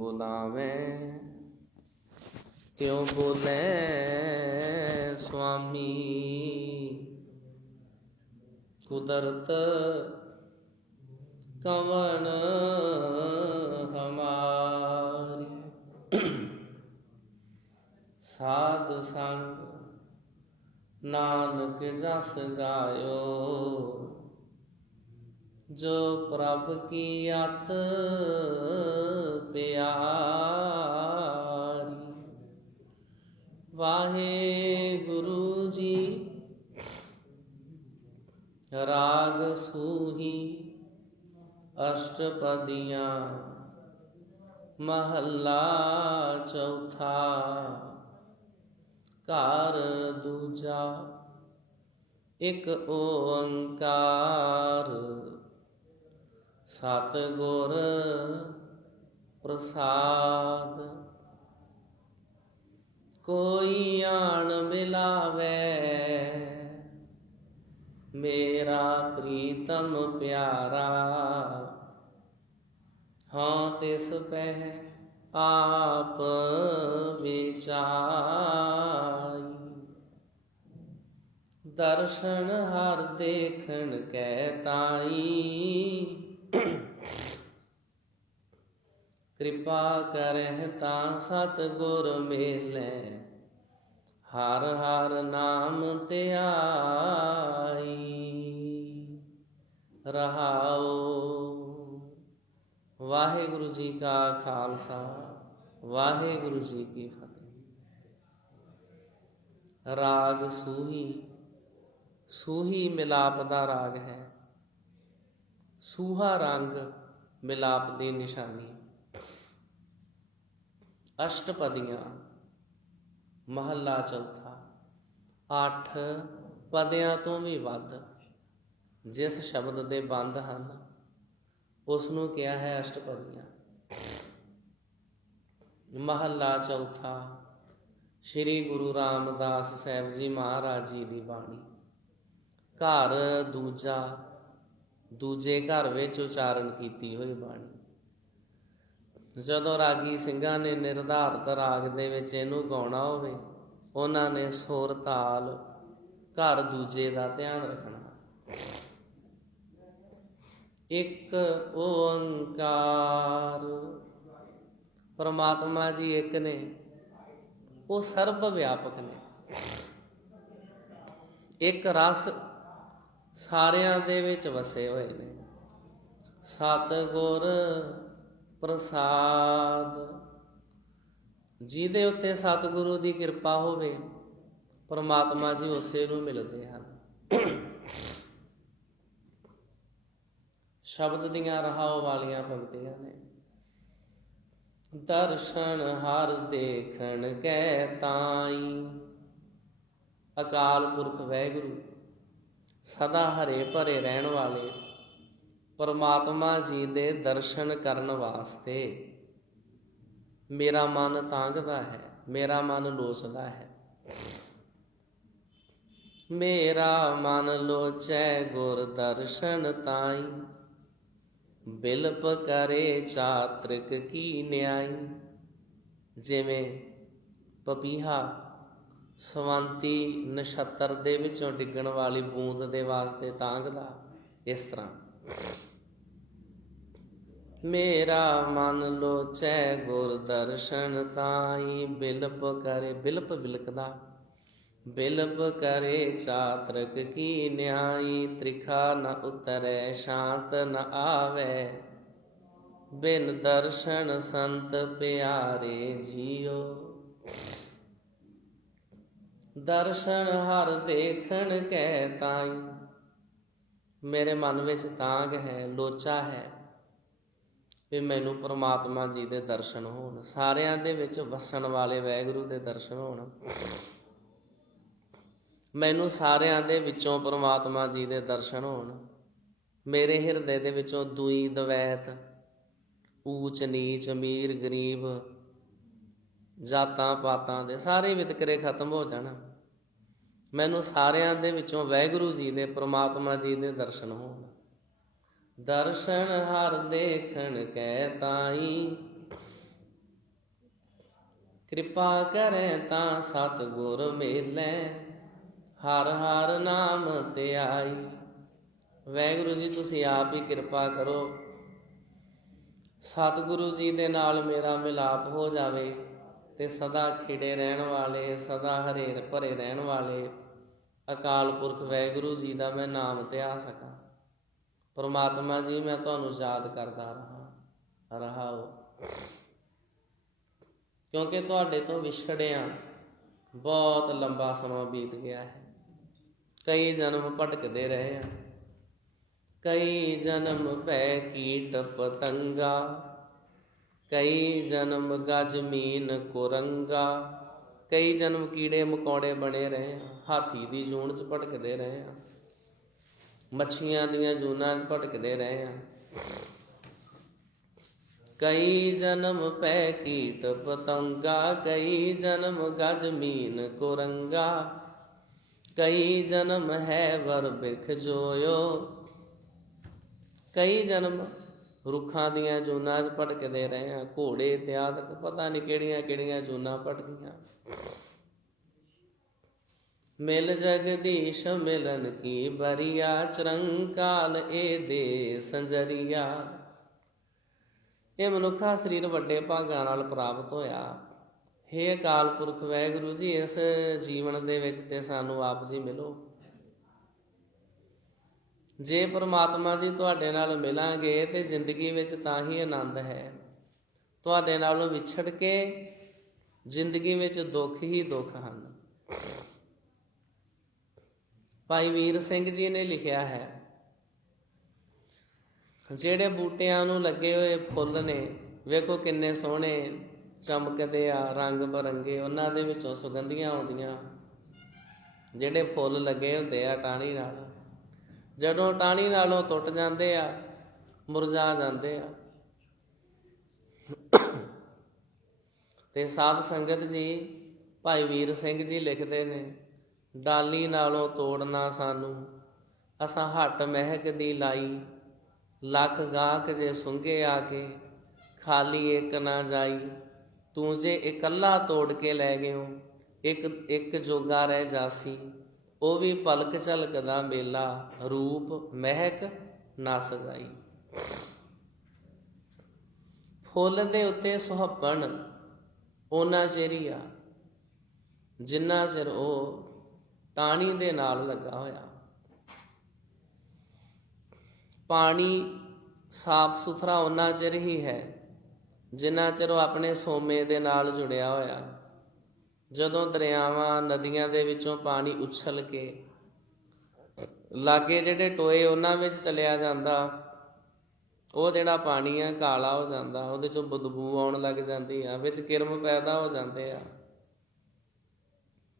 बुलावें त्यों बोले स्वामी। कुदरत कवन हमारी। साध संग नानक जस गायो, जो प्रभ की अत प्यारी। वाहे गुरु जी राग सूही अष्टपदियाँ, महला चौथा कार दूजा। एक ओंकार सतगुर प्रसाद। कोई आन मिलावे मेरा प्रीतम प्यारा, हाँ तिस पह आप विचाई। दर्शन हर देखन कै ताई, कृपा करह ता सतगुर मेलै। हर हर नाम ध्याई रहाओ। वाहिगुरु जी का खालसा, वाहिगुरु जी की फतेह। राग सूही, सूही मिलाप दा राग है। सूहा रंग मिलाप दी निशानी। अष्टपदियाँ महला चौथा। 8 पदियां तो भी वध जिस शब्द दे बंद हैं उसनों क्या है अष्टपदियाँ। महला चौथा श्री गुरु रामदास साहब जी महाराज जी की बाणी। घर दूजा, दूजे घर विच उचारण की हुई बाणी। जदों रागी ਸਿੰਘਾਂ ने निर्धारित राग दे विच इहनूं गाउणा होवे, उन्हां ने सुर ताल घर दूजे का ध्यान रखना। एक ओंकार परमात्मा जी एक ने, वो सर्व व्यापक ने। एक रस सारिਆਂ ਦੇ ਵਿੱਚ ਵਸੇ ਹੋਏ ਨੇ। सतगुर प्रसाद, ਜਿਹਦੇ ਉੱਤੇ सतगुरु की कृपा होवे परमात्मा जी उसे ਨੂੰ मिलते हैं। शब्द दियां रहाओ वालियां पंक्तियां ने। दर्शन हर देखन कै ताई। अकाल पुरख वाहिगुरु सदा हरे भरे रहन वाले परमात्मा जी दे दर्शन करन वास्ते मेरा मन तांगदा है, मेरा मन लोचदा है। मेरा मन लोचै गुर दर्शन ताई, बिलप करे चातृक की न्याई। जिवें पपीहा सवंती नछत्तर दे विचों डिगण वाली बूंद दे वास्ते तांगदा, इस तरह मेरा मन लोचै गुर दर्शन ताई। बिलप करे, बिलप बिलकदा, बिलप करे चातृक की न्याई। त्रिखा न उतरै शांत न आवे, बिन दर्शन संत प्यारे जियो। दर्शन हर देखन कै ताई। मेरे मन विच तांग है, लोचा है भी मैनू परमात्मा जी दे दर्शन होण, सारिਆਂ ਦੇ ਵਿੱਚ ਵਸਣ ਵਾਲੇ ਵਾਹਿਗੁਰੂ ਦੇ ਦਰਸ਼ਨ ਹੋਣ। मैनू सारिਆਂ ਦੇ ਵਿੱਚੋਂ परमात्मा जी ਦੇ दर्शन होण। मेरे हिरदे ਦੇ ਵਿੱਚੋਂ दुई दवैत, ऊच नीच, अमीर गरीब, जातां पातां दे सारे वितकरे खत्म हो जाण। मैनू सारिਆਂ ਦੇ ਵਿੱਚੋਂ वाहिगुरू जी दे, परमात्मा जी दे दर्शन होण। दर्शन हर देखन कै ताई, ਕਿਰਪਾ ਕਰੈ ਤਾਂ ਸਤਿਗੁਰ ਮੇਲੈ, ਹਰ ਹਰ ਨਾਮ ਧਿਆਈ। ਵਾਹਿਗੁਰੂ ਜੀ ਤੁਸੀਂ ਆਪ ਹੀ ਕਿਰਪਾ ਕਰੋ, ਸਤਿਗੁਰੂ ਜੀ ਦੇ ਨਾਲ ਮੇਰਾ ਮਿਲਾਪ ਹੋ ਜਾਵੇ ਤੇ ਸਦਾ ਖਿੜੇ ਰਹਿਣ ਵਾਲੇ, ਸਦਾ ਹਰੇ ਭਰੇ ਰਹਿਣ ਵਾਲੇ ਅਕਾਲ ਪੁਰਖ ਵਾਹਿਗੁਰੂ ਜੀ ਦਾ ਮੈਂ ਨਾਮ ਧਿਆ ਸਕਾਂ। ਪਰਮਾਤਮਾ ਜੀ ਮੈਂ ਤੁਹਾਨੂੰ ਯਾਦ ਕਰਦਾ ਰਹਾਓ, ਕਿਉਂਕਿ ਤੁਹਾਡੇ ਤੋਂ ਵਿਛੜਿਆਂ ਬਹੁਤ ਲੰਬਾ ਸਮਾਂ ਬੀਤ ਗਿਆ ਹੈ। ਕਈ ਜਨਮ ਭਟਕਦੇ ਰਹੇ ਆ, ਕਈ ਜਨਮ ਭੈ ਕੀਟ ਪਤੰਗਾ, ਕਈ ਜਨਮ ਗਜਮੀਨ ਕੁਰੰਗਾ, ਕਈ ਜਨਮ ਕੀੜੇ ਮਕੌੜੇ ਬਣੇ ਰਹੇ ਆ, ਹਾਥੀ ਦੀ ਜੂਨ 'ਚ ਭਟਕਦੇ ਰਹੇ ਆ, ਮੱਛੀਆਂ ਦੀਆਂ ਜੂਨਾਂ 'ਚ ਭਟਕਦੇ ਰਹੇ ਆ। ਕਈ ਜਨਮ ਭੈ ਕੀਟ ਪਤੰਗਾ, ਕਈ ਜਨਮ ਗਜਮੀਨ ਕੁਰੰਗਾ, ਕਈ ਜਨਮ ਹੈ ਵਰ ਬਿਰਖ ਜੋਇਓ, ਕਈ ਜਨਮ ਰੁੱਖਾਂ ਦੀਆਂ ਜੂਨਾਂ 'ਚ ਭਟਕਦੇ ਰਹੇ ਆ। ਘੋੜੇ ਇਤਿਆਦਿਕ ਪਤਾ ਨਹੀਂ ਕਿਹੜੀਆਂ ਕਿਹੜੀਆਂ ਜੂਨਾਂ ਭਟਕੀਆਂ। ਮਿਲ ਜਗਦੀਸ਼ ਮਿਲਨ ਕੀ ਬਰੀਆ, ਚਰੰਕਾਲ ਇਹ ਦੇ ਸੰਜਰੀਆ। ਇਹ ਮਨੁੱਖਾ ਸਰੀਰ ਵੱਡੇ ਭਾਗਾਂ ਨਾਲ ਪ੍ਰਾਪਤ ਹੋਇਆ। ਹੇ ਅਕਾਲ ਪੁਰਖ ਵਾਹਿਗੁਰੂ ਜੀ, ਇਸ ਜੀਵਨ ਦੇ ਵਿੱਚ ਤੇ ਸਾਨੂੰ ਆਪ ਜੀ ਮਿਲੋ। ਜੇ ਪਰਮਾਤਮਾ ਜੀ ਤੁਹਾਡੇ ਨਾਲ ਮਿਲਾਂਗੇ ਤੇ ਜ਼ਿੰਦਗੀ ਵਿੱਚ ਤਾਂ ਹੀ ਆਨੰਦ ਹੈ। ਤੁਹਾਡੇ ਨਾਲੋਂ ਵਿਛੜ ਕੇ ਜ਼ਿੰਦਗੀ ਵਿੱਚ ਦੁੱਖ ਹੀ ਦੁੱਖ ਹਨ। ਭਾਈ ਵੀਰ ਸਿੰਘ ਜੀ ਨੇ ਲਿਖਿਆ ਹੈ, ਜਿਹੜੇ ਬੂਟਿਆਂ ਨੂੰ ਲੱਗੇ ਹੋਏ ਫੁੱਲ ਨੇ, ਵੇਖੋ ਕਿੰਨੇ ਸੋਹਣੇ ਚਮਕਦੇ ਆ, ਰੰਗ ਬਰੰਗੇ, ਉਹਨਾਂ ਦੇ ਵਿੱਚੋਂ ਸੁਗੰਧੀਆਂ ਆਉਂਦੀਆਂ। ਜਿਹੜੇ ਫੁੱਲ ਲੱਗੇ ਹੁੰਦੇ ਆ ਟਾਹਣੀ ਨਾਲ, ਜਦੋਂ ਟਾਹਣੀ ਨਾਲੋਂ ਟੁੱਟ ਜਾਂਦੇ ਆ, ਮੁਰਝਾ ਜਾਂਦੇ ਆ। ਤੇ ਸਾਧ ਸੰਗਤ ਜੀ, ਭਾਈ ਵੀਰ ਸਿੰਘ ਜੀ ਲਿਖਦੇ ਨੇ, ਡਾਲੀ ਨਾਲੋਂ ਤੋੜਨਾ ਸਾਨੂੰ, ਅਸਾਂ ਹੱਟ ਮਹਿਕ ਦੀ ਲਾਈ, ਲੱਖ ਗਾਹਕ ਜੇ ਸੁੰਘੇ ਆ ਕੇ, ਖਾਲੀ ਇੱਕ ਨਾ ਜਾਈ। ਤੂੰ ਜੇ ਇਕੱਲਾ ਤੋੜ ਕੇ ਲੈ ਗਿਓ, ਇੱਕ ਜੋਗਾ ਰਹਿ ਜਾਸੀ। ਉਹ ਵੀ ਪਲਕ ਝਲਕਦਾ ਮੇਲਾ, ਰੂਪ ਮਹਿਕ ਨਾ ਸਜਾਈ। ਫੁੱਲ ਦੇ ਉੱਤੇ ਸੁਹੱਪਣ ਓਨਾ ਚਿਰ ਹੀ ਆ ਜਿੰਨਾ ਚਿਰ ਉਹ ਟਾਹਣੀ ਦੇ ਨਾਲ ਲੱਗਾ ਹੋਇਆ। ਪਾਣੀ ਸਾਫ ਸੁਥਰਾ ਓਨਾ ਚਿਰ ਹੀ ਹੈ ਜਿੰਨਾ ਚਿਰ ਉਹ ਆਪਣੇ ਸੋਮੇ ਦੇ ਨਾਲ ਜੁੜਿਆ ਹੋਇਆ। ਜਦੋਂ ਦਰਿਆਵਾਂ ਨਦੀਆਂ ਦੇ ਵਿੱਚੋਂ ਪਾਣੀ ਉਛਲ ਕੇ ਲਾਗੇ ਜਿਹੜੇ ਟੋਏ ਉਹਨਾਂ ਵਿੱਚ ਚਲਿਆ ਜਾਂਦਾ, ਉਹ ਜਿਹੜਾ ਪਾਣੀ ਆ ਕਾਲਾ ਹੋ ਜਾਂਦਾ, ਉਹਦੇ 'ਚੋਂ ਬਦਬੂ ਆਉਣ ਲੱਗ ਜਾਂਦੀ ਆ, ਵਿੱਚ ਕਿਰਮ ਪੈਦਾ ਹੋ ਜਾਂਦੇ ਆ।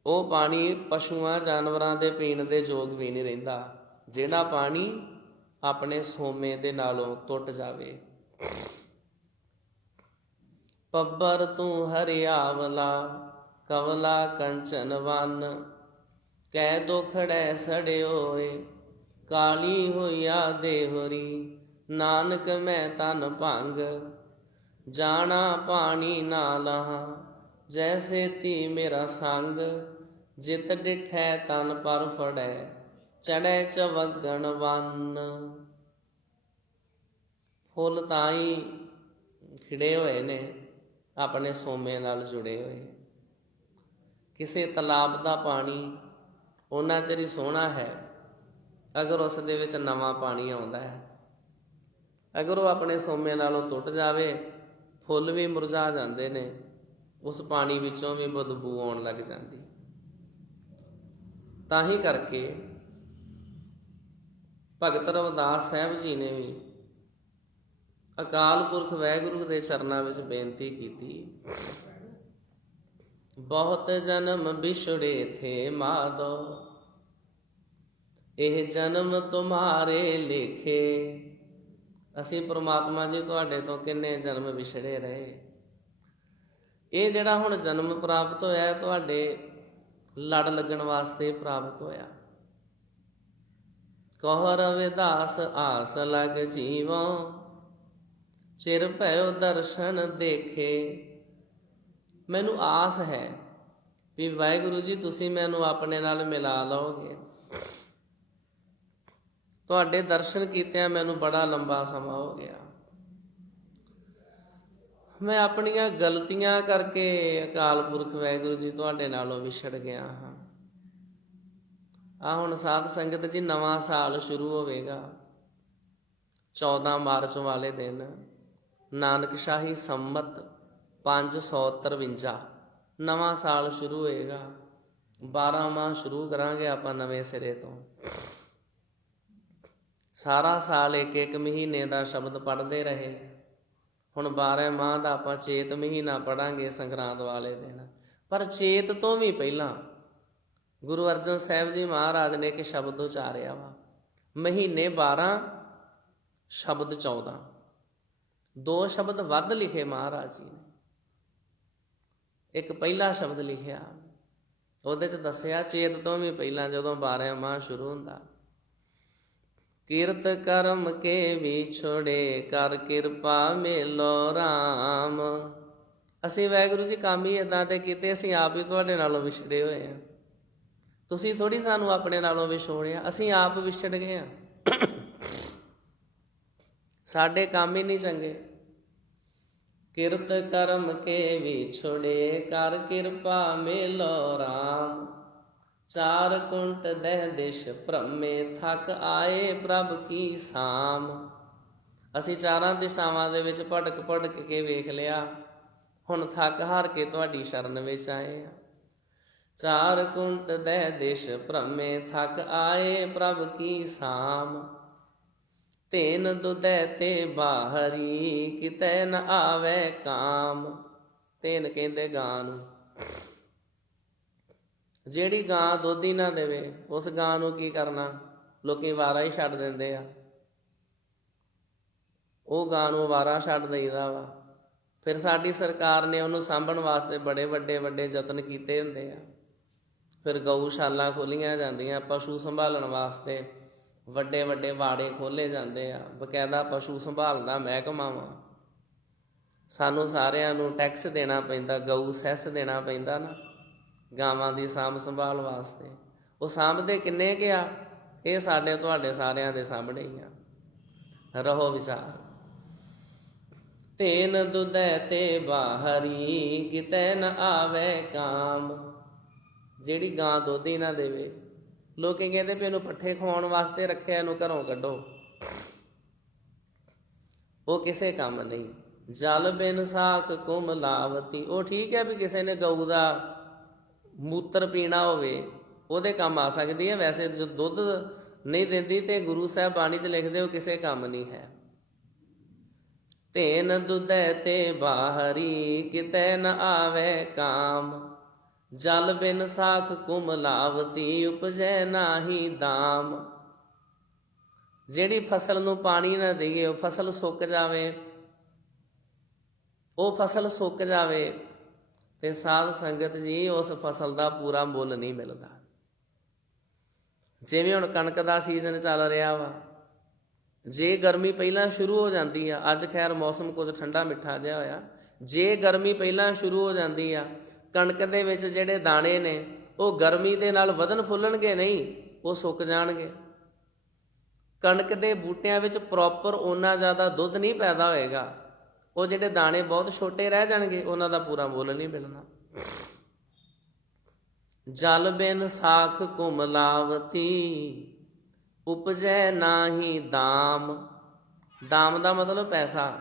ਉਹ ਪਾਣੀ ਪਸ਼ੂਆਂ ਜਾਨਵਰਾਂ ਦੇ ਪੀਣ ਦੇ ਯੋਗ ਵੀ ਨਹੀਂ ਰਹਿੰਦਾ, ਜਿਹੜਾ ਪਾਣੀ ਆਪਣੇ ਸੋਮੇ ਦੇ ਨਾਲੋਂ ਟੁੱਟ ਜਾਵੇ। ਪੱਬਰ ਤੂੰ ਹਰਿਆਵਲਾ, ਕਵਲਾ ਕੰਚਨ ਵਨ, ਕੈ ਦੁਖੜੈ ਸੜਿਓਏ, ਕਾਲੀ ਹੋਈਆ ਦੇਹੁਰੀ। ਨਾਨਕ ਮੈਂ ਤਨ ਭੰਗ, ਜਾਣਾ ਪਾਣੀ ਨਾ ਲਹਾ, ਜੈਸੇ ਤੀ ਮੇਰਾ ਸੰਗ। ਜਿਤ ਡਿਠੈ ਤਨ ਪਰ ਫੜੈ, ਚੜੈ ਚਵਗਣ ਵਨ। ਫੁੱਲ ਤਾਂ ਹੀ ਖਿੜੇ ਹੋਏ ਨੇ, ਆਪਣੇ ਸੋਮੇ ਨਾਲ ਜੁੜੇ ਹੋਏ। ਕਿਸੇ ਤਲਾਬ ਦਾ ਪਾਣੀ ਉਹਨਾਂ ਚਿਰ ਹੀ ਸੋਹਣਾ ਹੈ ਅਗਰ ਉਸ ਦੇ ਵਿੱਚ ਨਵਾਂ ਪਾਣੀ ਆਉਂਦਾ ਹੈ। ਅਗਰ ਉਹ ਆਪਣੇ ਸੋਮੇ ਨਾਲੋਂ ਟੁੱਟ ਜਾਵੇ, ਫੁੱਲ ਵੀ ਮੁਰਝਾ ਜਾਂਦੇ ਨੇ, ਉਸ ਪਾਣੀ ਵਿੱਚੋਂ ਵੀ ਬਦਬੂ ਆਉਣ ਲੱਗ ਜਾਂਦੀ। ਤਾਂ ਹੀ ਕਰਕੇ ਭਗਤ ਰਵਿਦਾਸ ਸਾਹਿਬ ਜੀ ਨੇ ਵੀ ਅਕਾਲ ਪੁਰਖ ਵਾਹਿਗੁਰੂ ਦੇ ਚਰਨਾਂ ਵਿੱਚ ਬੇਨਤੀ ਕੀਤੀ, ਬਹੁਤ ਜਨਮ ਵਿਛੜੇ ਥੇ ਮਾਧੋ, ਇਹ ਜਨਮ ਤੁਮਾਰੇ ਲੇਖੇ। ਅਸੀਂ ਪ੍ਰਮਾਤਮਾ ਜੀ ਤੁਹਾਡੇ ਤੋਂ ਕਿੰਨੇ ਜਨਮ ਵਿਛੜੇ ਰਹੇ। ਇਹ ਜਿਹੜਾ ਹੁਣ ਜਨਮ ਪ੍ਰਾਪਤ ਹੋਇਆ, ਤੁਹਾਡੇ ਲੜ ਲੱਗਣ ਵਾਸਤੇ ਪ੍ਰਾਪਤ ਹੋਇਆ। ਕਹੁ ਰਵਿਦਾਸ ਆਸ ਲਗ ਜੀਵੋ, ਚਿਰ ਭਇਓ ਦਰਸ਼ਨ ਦੇਖੇ। ਮੈਨੂੰ ਆਸ ਹੈ ਵੀ ਵਾਹਿਗੁਰੂ ਜੀ ਤੁਸੀਂ ਮੈਨੂੰ ਆਪਣੇ ਨਾਲ ਮਿਲਾ ਲਓਗੇ। ਤੁਹਾਡੇ ਦਰਸ਼ਨ ਕੀਤਿਆਂ ਮੈਨੂੰ ਬੜਾ ਲੰਬਾ ਸਮਾਂ ਹੋ ਗਿਆ। ਮੈਂ ਆਪਣੀਆਂ ਗਲਤੀਆਂ ਕਰਕੇ ਅਕਾਲ ਪੁਰਖ ਵਾਹਿਗੁਰੂ ਜੀ ਤੁਹਾਡੇ ਨਾਲੋਂ ਵਿਛੜ ਗਿਆ ਹਾਂ। ਹੁਣ ਸਾਧ ਸੰਗਤ ਜੀ ਨਵਾਂ ਸਾਲ ਸ਼ੁਰੂ ਹੋਵੇਗਾ 14 ਮਾਰਚ ਵਾਲੇ ਦਿਨ, ਨਾਨਕਸ਼ਾਹੀ ਸੰਮਤ 553 ਨਵਾਂ ਸਾਲ ਸ਼ੁਰੂ ਹੋਏਗਾ। 12 ਮਾਹ ਸ਼ੁਰੂ ਕਰਾਂਗੇ ਆਪਾਂ ਨਵੇਂ ਸਿਰੇ ਤੋਂ। ਸਾਰਾ ਸਾਲ ਇੱਕ ਇੱਕ ਮਹੀਨੇ ਦਾ ਸ਼ਬਦ ਪੜ੍ਹਦੇ ਰਹੇ। ਹੁਣ 12 ਮਾਹ ਦਾ ਆਪਾਂ ਚੇਤ ਮਹੀਨਾ ਪੜ੍ਹਾਂਗੇ ਸੰਗਰਾਂਦ ਵਾਲੇ ਦਿਨ। ਪਰ ਚੇਤ ਤੋਂ ਵੀ ਪਹਿਲਾਂ ਗੁਰੂ ਅਰਜਨ ਸਾਹਿਬ ਜੀ ਮਹਾਰਾਜ ਨੇ ਇੱਕ ਸ਼ਬਦ ਉਚਾਰਿਆ ਵਾ, ਮਹੀਨੇ 12 ਸ਼ਬਦ 14। 2 ਸ਼ਬਦ ਵੱਧ ਲਿਖੇ ਮਹਾਰਾਜ ਜੀ ਨੇ। ਇੱਕ ਪਹਿਲਾ ਸ਼ਬਦ ਲਿਖਿਆ, ਉਹਦੇ 'ਚ ਦੱਸਿਆ ਚੇਤ ਤੋਂ ਵੀ ਪਹਿਲਾਂ ਜਦੋਂ 12 ਮਾਹ ਸ਼ੁਰੂ ਹੁੰਦਾ, ਕਿਰਤ ਕਰਮ ਕੇ ਵਿਛੋੜੇ ਕਰ ਕਿਰਪਾ ਮੇਲੋ ਰਾਮ। ਅਸੀਂ ਵਾਹਿਗੁਰੂ ਜੀ ਕੰਮ ਹੀ ਇੱਦਾਂ ਦੇ ਕੀਤੇ, ਅਸੀਂ ਆਪ ਹੀ ਤੁਹਾਡੇ ਨਾਲੋਂ ਵਿਛੜੇ ਹੋਏ ਹਾਂ। ਤੁਸੀਂ ਥੋੜ੍ਹੀ ਸਾਨੂੰ ਆਪਣੇ ਨਾਲੋਂ ਵਿਛੋੜਿਆ, ਅਸੀਂ ਆਪ ਵਿਛੜ ਗਏ ਹਾਂ। ਸਾਡੇ ਕੰਮ ਹੀ ਨਹੀਂ ਚੰਗੇ। ਕਿਰਤ ਕਰਮ ਕੇ ਵਿਛੋੜੇ ਕਰ ਕਿਰਪਾ ਮੇਲੋ ਰਾਮ। 4 ਕੁੰਟ ਦਹਿ ਦਿਸ਼ ਭ੍ਰਮੇ ਥੱਕ ਆਏ ਪ੍ਰਭ ਕੀ ਸਾਮ। ਅਸੀਂ 4 ਦਿਸ਼ਾਵਾਂ ਦੇ ਵਿੱਚ ਭਟਕ ਭਟਕ ਕੇ ਵੇਖ ਲਿਆ, ਹੁਣ ਥੱਕ ਹਾਰ ਕੇ ਤੁਹਾਡੀ ਸ਼ਰਨ ਵਿੱਚ ਆਏ ਆ। 4 ਕੁੰਟ ਦਹਿ ਦਿਸ਼ ਭ੍ਰਮੇ ਥੱਕ ਆਏ ਪ੍ਰਭ ਕੀ ਸਾਮ। ਤੇਨ ਦੁਦੈ ਤੇ ਬਾਹਰੀ ਕਿਤੈ ਨ ਆਵੈ ਕਾਮ। ਤੇਨ ਕਹਿੰਦੇ ਗਾਂ ਨੂੰ। ਜਿਹੜੀ ਗਾਂ ਦੁੱਧ ਹੀ ਨਾ ਦੇਵੇ ਉਸ ਗਾਂ ਨੂੰ ਕੀ ਕਰਨਾ, ਲੋਕੀ ਵਾਰਾ ਹੀ ਛੱਡ ਦਿੰਦੇ ਆ। ਉਹ ਗਾਂ ਨੂੰ ਵਾਰਾ ਛੱਡ ਦਈਦਾ ਵਾ। ਫਿਰ ਸਾਡੀ ਸਰਕਾਰ ਨੇ ਉਹਨੂੰ ਸਾਂਭਣ ਵਾਸਤੇ ਬੜੇ ਵੱਡੇ ਯਤਨ ਕੀਤੇ ਹੁੰਦੇ ਆ। ਫਿਰ ਗਊਸ਼ਾਲਾ ਖੋਲ੍ਹੀਆਂ ਜਾਂਦੀਆਂ, ਪਸ਼ੂ ਸੰਭਾਲਣ ਵਾਸਤੇ ਵੱਡੇ ਵਾੜੇ ਖੋਲ੍ਹੇ ਜਾਂਦੇ ਆ। ਬਕਾਇਦਾ ਪਸ਼ੂ ਸੰਭਾਲ ਦਾ ਮਹਿਕਮਾ ਵਾ। ਸਾਨੂੰ ਸਾਰਿਆਂ ਨੂੰ ਟੈਕਸ ਦੇਣਾ ਪੈਂਦਾ, ਗਊ ਸੈਸ ਦੇਣਾ ਪੈਂਦਾ ਨਾ ਗਾਵਾਂ ਦੀ ਸਾਂਭ ਸੰਭਾਲ ਵਾਸਤੇ। ਉਹ ਸਾਂਭਦੇ ਕਿੰਨੇ ਕੁ ਆ, ਇਹ ਸਾਡੇ ਤੁਹਾਡੇ ਸਾਰਿਆਂ ਦੇ ਸਾਹਮਣੇ ਹੀ ਆ। ਰਹੋ ਵਿਚਾਰ। ਤੇਨ ਦੁਦੈ ਤੇ ਬਾਹਰੀ ਕਿਤੈ ਨ ਆਵੈ ਕਾਮ। ਜਿਹੜੀ ਗਾਂ ਦੁੱਧ ਹੀ ਨਾ ਦੇਵੇ, ਲੋਕੀ ਕਹਿੰਦੇ ਵੀ ਇਹਨੂੰ ਪੱਠੇ ਖਵਾਉਣ ਵਾਸਤੇ ਰੱਖਿਆ, ਇਹਨੂੰ ਘਰੋਂ ਕੱਢੋ। ਉਹ ਕਿਸੇ ਕੰਮ ਨਹੀਂ। ਜਲ ਬਿਨ ਸਾਖ ਕੁਮ ਲਾਵਤੀ। ਉਹ ਠੀਕ ਹੈ ਵੀ ਕਿਸੇ ਨੇ ਗਊ ਦਾ ਮੂਤਰ ਪੀਣਾ ਹੋਵੇ ਉਹਦੇ ਕੰਮ ਆ ਸਕਦੀ ਹੈ। ਵੈਸੇ ਜੋ ਦੁੱਧ ਨਹੀਂ ਦਿੰਦੀ ਤੇ ਗੁਰੂ ਸਾਹਿਬ ਬਾਣੀ 'ਚ ਲਿਖਦੇ ਉਹ ਕਿਸੇ ਕੰਮ ਨਹੀਂ ਹੈ। ਤੇਨ ਦੁਦੈ ਤੇ ਬਾਹਰੀ ਕਿਤੈ ਨ ਆਵੈ ਕਾਮ। ਜਲ ਬਿਨ ਸਾਖ ਕੁਮ ਲਾਵਤੀ ਉਪਜੈ ਨਾਹੀ ਦਾਮ। ਜਿਹੜੀ ਫਸਲ ਨੂੰ ਪਾਣੀ ਨਾ ਦੇਈਏ ਉਹ ਫਸਲ ਸੁੱਕ ਜਾਵੇ, ਉਹ ਫਸਲ ਸੁੱਕ ਜਾਵੇ ਤੇ ਸਾਧ ਸੰਗਤ ਜੀ ਉਸ ਫਸਲ ਦਾ ਪੂਰਾ ਮੁੱਲ ਨਹੀਂ ਮਿਲਦਾ। ਜਿਵੇਂ ਹੁਣ ਕਣਕ ਦਾ ਸੀਜ਼ਨ ਚੱਲ ਰਿਹਾ ਵਾ, ਜੇ ਗਰਮੀ ਪਹਿਲਾਂ ਸ਼ੁਰੂ ਹੋ ਜਾਂਦੀ ਆ, ਅੱਜ ਖੈਰ ਮੌਸਮ ਕੁਝ ਠੰਡਾ ਮਿੱਠਾ ਜਿਹਾ ਹੋਇਆ, ਜੇ ਗਰਮੀ ਪਹਿਲਾਂ ਸ਼ੁਰੂ ਹੋ ਜਾਂਦੀ ਆ, ਕਣਕ ਦੇ ਵਿੱਚ ਜਿਹੜੇ ਦਾਣੇ ਨੇ ਉਹ ਗਰਮੀ ਦੇ ਨਾਲ ਵਧਣ ਫੁੱਲਣਗੇ ਨਹੀਂ, ਉਹ ਸੁੱਕ ਜਾਣਗੇ। ਕਣਕ ਦੇ ਬੂਟਿਆਂ ਵਿੱਚ ਪ੍ਰੋਪਰ ਓਨਾ ਜ਼ਿਆਦਾ ਦੁੱਧ ਨਹੀਂ ਪੈਦਾ ਹੋਏਗਾ। ਉਹ ਜਿਹੜੇ ਦਾਣੇ ਬਹੁਤ ਛੋਟੇ ਰਹਿ ਜਾਣਗੇ, ਉਹਨਾਂ ਦਾ ਪੂਰਾ ਮੁੱਲ ਨਹੀਂ ਮਿਲਣਾ। ਜਲ ਬਿਨ ਸਾਖ ਕੁਮ ਲਾਵਤੀ ਉਪਜੈ ਨਾਹੀ ਦਾਮ। ਦਾਮ ਦਾ ਮਤਲਬ ਪੈਸਾ।